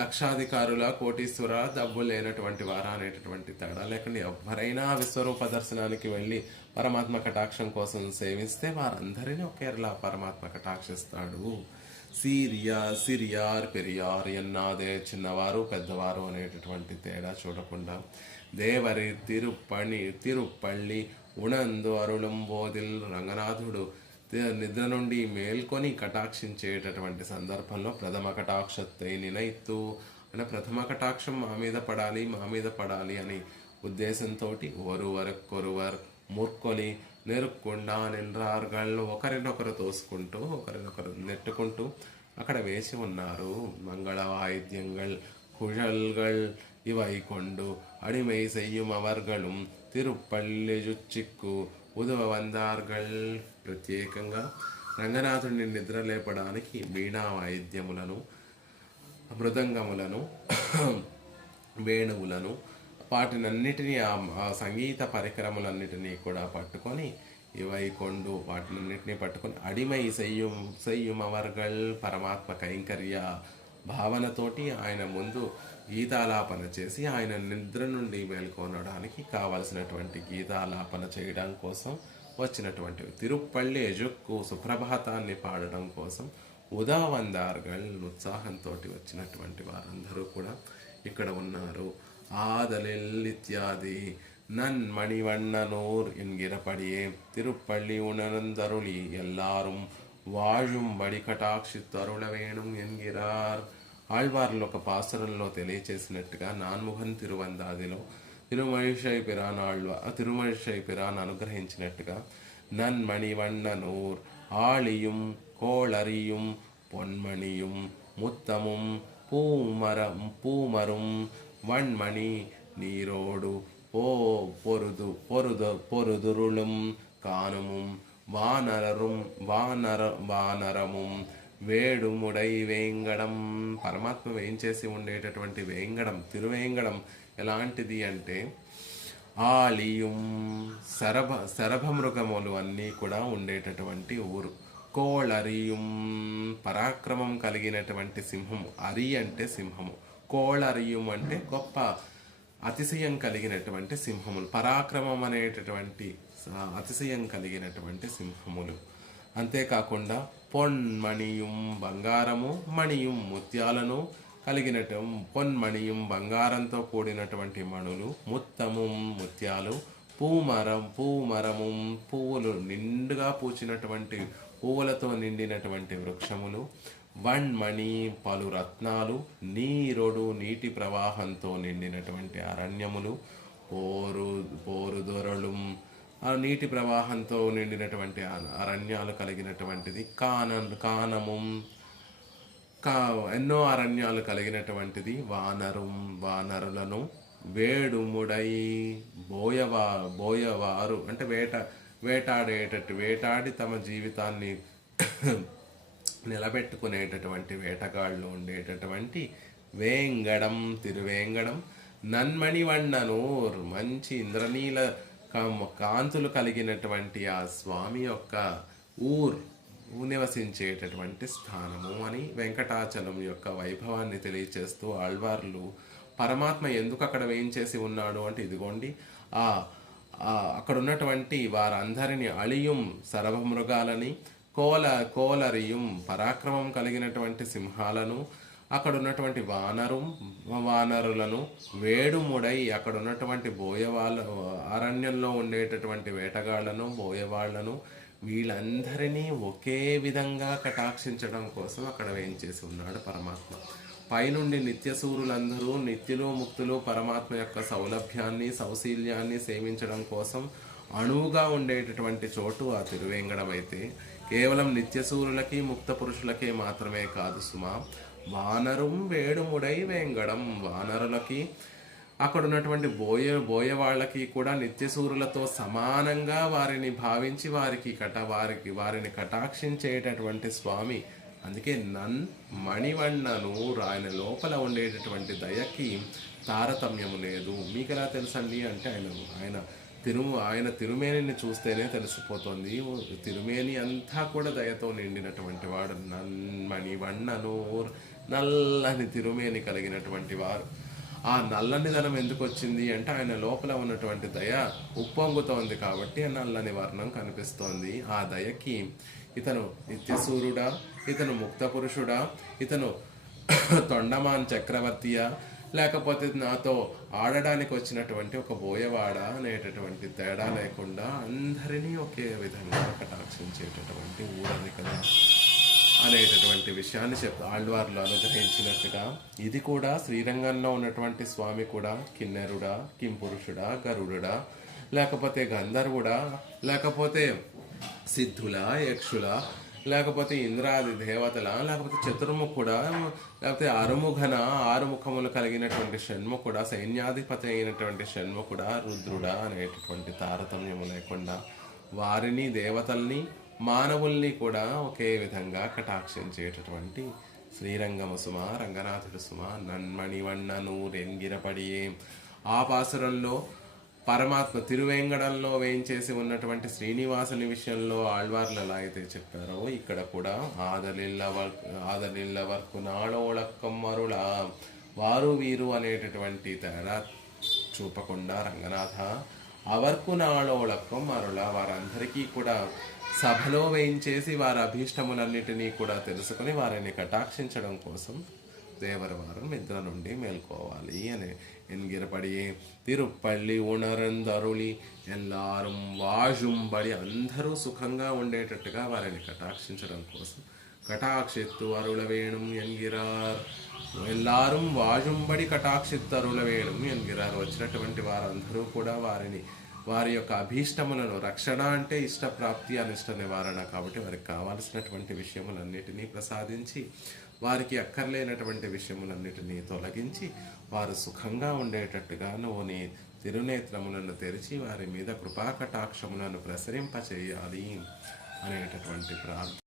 లక్షాధికారుల, కోటీశ్వర, డబ్బు లేనటువంటి వారా అనేటటువంటి తేడా లేకుండా ఎవరైనా విశ్వరూప దర్శనానికి వెళ్ళి పరమాత్మ కటాక్షం కోసం సేవిస్తే వారందరినీ ఒకేలా పరమాత్మ కటాక్షిస్తాడు. సిరియార్ పెరియార్ ఎన్నాదే, చిన్నవారు పెద్దవారు అనేటటువంటి తేడా చూడకుండా దేవరి తిరుప్పళ్ళి ఉణందు అరుళం బోధిల్ రంగనాథుడు నిద్ర నుండి మేల్కొని కటాక్షించేటటువంటి సందర్భంలో ప్రథమ కటాక్షత్తై నినైత్తు అంటే ప్రథమ కటాక్షం మా మీద పడాలి అని ఉద్దేశంతో ఒరువరొరువర్ ముర్కొలి నెరుక్కుండా నిన్రార్గాళ్ళు ఒకరినొకరు తోసుకుంటూ ఒకరినొకరు నెట్టుకుంటూ అక్కడ వేసి ఉన్నారు. మంగళ వాయిద్యంగల్ కుழல்கள் இவை கொண்டு அடிமை செய்யும் அவர்களும் తిరుపల్లి జుచ్చిక్కు ఉదవ వందార్గల్. ప్రత్యేకంగా రంగనాథుడిని నిద్ర లేపడానికి వీణా వాయిద్యములను, మృదంగములను, వేణువులను, వాటినన్నిటినీ ఆ సంగీత పరికరములన్నిటినీ కూడా పట్టుకొని ఇవైకొండు వాటినన్నిటినీ పట్టుకొని అడిమై సెయ్యుం అవర్గల్ పరమాత్మ కైంకర్య భావనతోటి ఆయన ముందు గీతాలాపన చేసి ఆయన నిద్ర నుండి మేల్కొనడానికి కావలసినటువంటి గీతాలాపన చేయడం కోసం వచ్చినటువంటి తిరుప్పళ్ళి ఎజుక్కు సుప్రభాతాన్ని పాడడం కోసం ఉదావందార్గల్ ఉత్సాహంతో వచ్చినటువంటి వారందరూ కూడా ఇక్కడ ఉన్నారు. ஆதலில் இத்தியாதி நன்மணிவண்ணனூர் என்கிறபடியே திருப்பள்ளி உணர்ந்தருளி எல்லாரும் వాళుంబడి కటాక్షిత్తరుల వేణుం ఎన్గిరార్. ఆళ్వార్లు ఒక పాసురంలో తెలియచేసినట్టుగా నాన్ముఖన్ తిరువందాదిలో తిరుమழிషై పిరాన్ అనుగ్రహించినట్టుగా నన్మణివண்ணనూర్ ఆళియుం కోళరియుం పొన్మణియుం ముత్తముం పూమரும் வன்மணி நீரோடு பொருதுருளும் காணுமும் వానరముం వేడుముడై వేంగడం. పరమాత్మ వేయించేసి ఉండేటటువంటి వేంగడం, తిరువేంగడం ఎలాంటిది అంటే ఆలియుం శరభమృగములు అన్నీ కూడా ఉండేటటువంటి ఊరు. కోళరియుం పరాక్రమం కలిగినటువంటి సింహము. అరి అంటే సింహము, కోళరియుం అంటే గొప్ప అతిశయం కలిగినటువంటి సింహములు. పరాక్రమం అనేటటువంటి అతిశయం కలిగినటువంటి సింహములు. అంతేకాకుండా పొన్మణియుం బంగారము, మణియుం ముత్యాలను కలిగినటు పొన్మణియుం బంగారంతో కూడినటువంటి మణులు, ముత్తము ముత్యాలు, పూమరము పువ్వులు నిండుగా పూచినటువంటి పువ్వులతో నిండినటువంటి వృక్షములు, వన్మణి పలు రత్నాలు, నీరొడు నీటి ప్రవాహంతో నిండినటువంటి అరణ్యములు, పోరుదొరలు ఆ నీటి ప్రవాహంతో నిండినటువంటి అరణ్యాలు కలిగినటువంటిది, కానము ఎన్నో అరణ్యాలు కలిగినటువంటిది, వానరులను, వేడుముడై బోయవారు అంటే వేటాడి తమ జీవితాన్ని నిలబెట్టుకునేటటువంటి వేటగాళ్ళు ఉండేటటువంటి వేంగడం, తిరువేంగడం. నన్మణివಣ್ಣనూర్ మంచి ఇంద్రనీల కాంతులు కలిగినటువంటి ఆ స్వామి యొక్క నివసించేటటువంటి స్థానము అని వెంకటాచలం యొక్క వైభవాన్ని తెలియచేస్తూ ఆళ్వార్లు పరమాత్మ ఎందుకు అక్కడ వేయించేసి ఉన్నాడు అంటే ఇదిగోండి అక్కడ ఉన్నటువంటి వారందరిని అళియుం సర్వమృగాలని, కోలరియుం పరాక్రమం కలిగినటువంటి సింహాలను, అక్కడ ఉన్నటువంటి వానరులను, వేడుముడై అక్కడ ఉన్నటువంటి అరణ్యంలో ఉండేటటువంటి వేటగాళ్లను, బోయవాళ్లను, వీళ్ళందరినీ ఒకే విధంగా కటాక్షించడం కోసం అక్కడ వేయించేసి ఉన్నాడు పరమాత్మ. పైనుండి నిత్యసూరులందరూ నిత్యులు ముక్తులు పరమాత్మ యొక్క సౌలభ్యాన్ని, సౌశీల్యాన్ని సేవించడం కోసం అణువుగా ఉండేటటువంటి చోటు ఆ తిరువేంగడం అయితే కేవలం నిత్యసూరులకి, ముక్త పురుషులకే మాత్రమే కాదు సుమా, వానరం వేడుముడై వేంగడం వానరులకి, అక్కడ ఉన్నటువంటి బోయవాళ్ళకి కూడా నిత్యసూరులతో సమానంగా వారిని భావించి వారిని కటాక్షించేటటువంటి స్వామి. అందుకే మణివಣ್ಣను ఆయన లోపల ఉండేటటువంటి దయకి తారతమ్యము లేదు. మీకు ఎలా తెలుసండి అంటే ఆయన తిరుమేనిని చూస్తేనే తెలిసిపోతుంది. తిరుమేని అంతా కూడా దయతో నిండినటువంటి వాడు, నన్మణి వన్ననూర్, నల్లని తిరుమేని కలిగినటువంటి వారు. ఆ నల్లనిదనం ఎందుకు వచ్చింది అంటే ఆయన లోపల ఉన్నటువంటి దయ ఉప్పొంగుతోంది కాబట్టి ఆ నల్లని వర్ణం కనిపిస్తోంది. ఆ దయకి ఇతను నిత్యసూరుడా, ఇతను ముక్త పురుషుడా, ఇతను తొండమాన్ చక్రవర్తియా, లేకపోతే నాతో ఆడడానికి వచ్చినటువంటి ఒక బోయవాడ అనేటటువంటి తేడా లేకుండా అందరినీ ఒకే విధంగా కటాక్షించేటటువంటి ఊరని కదా అనేటటువంటి విషయాన్ని ఆళ్వార్లు అనుగ్రహించినట్టుగా ఇది కూడా శ్రీరంగంలో ఉన్నటువంటి స్వామి కూడా కిన్నెరుడా, కింపురుషుడా, గరుడుడా, లేకపోతే గంధర్వుడా, లేకపోతే సిద్ధుల, యక్షుల, లేకపోతే ఇంద్రాది దేవతల, లేకపోతే చతుర్ముఖుడా, లేకపోతే అరుముఖన, ఆరుముఖములు కలిగినటువంటి షణ్ముఖుడా, సైన్యాధిపతి అయినటువంటి షణ్ముఖుడా, రుద్రుడా అనేటటువంటి తారతమ్యము లేకుండా వారిని, దేవతల్ని, మానవుల్ని కూడా ఒకే విధంగా కటాక్షించేటటువంటి శ్రీరంగము సుమ, రంగనాథుడు సుమ, నన్మణివన్ననూరెంగిరపడియే. ఆ పాసురంలో పరమాత్మ తిరువేంగడంలో వేయించేసి ఉన్నటువంటి శ్రీనివాసుని విషయంలో ఆళ్వార్లు ఎలా అయితే చెప్పారో ఇక్కడ కూడా ఆదలిల్ల వర్కు నాళోళక్కం మరుళ, వారు వీరు అనేటటువంటి తేడా చూపకుండా రంగనాథ అవర్కు నాళోళక్కం మరుళ, వారందరికీ కూడా సభలో వేయించేసి వారి అభీష్టములన్నిటినీ కూడా తెలుసుకుని వారిని కటాక్షించడం కోసం దేవరవారు నిద్ర నుండి మేల్కోవాలి అని ఎన్గిరపడియే. తిరుపల్లి ఉణరందరుళి ఎల్లారం వాజుంబడి, అందరూ సుఖంగా ఉండేటట్టుగా వారిని కటాక్షించడం కోసం కటాక్షిత్తు అరుళ వేణుం ఎన్గిరార్, ఎల్లారం వాజుంబడి కటాక్షిత్తు అరుళ వేణుం ఎన్గిరార్. వచ్చినటువంటి వారందరూ కూడా వారి యొక్క అభీష్టములను, రక్షణ అంటే ఇష్టప్రాప్తి అనిష్ట నివారణ కాబట్టి వారికి కావాల్సినటువంటి విషయములన్నిటినీ ప్రసాదించి వారికి అక్కర్లేనటువంటి విషయములన్నిటినీ తొలగించి వారు సుఖంగా ఉండేటట్టుగా నువ్వు నీ తిరునేత్రములను తెరిచి వారి మీద కృపాకటాక్షములను ప్రసరింపచేయాలి అనేటటువంటి ప్రార్థన.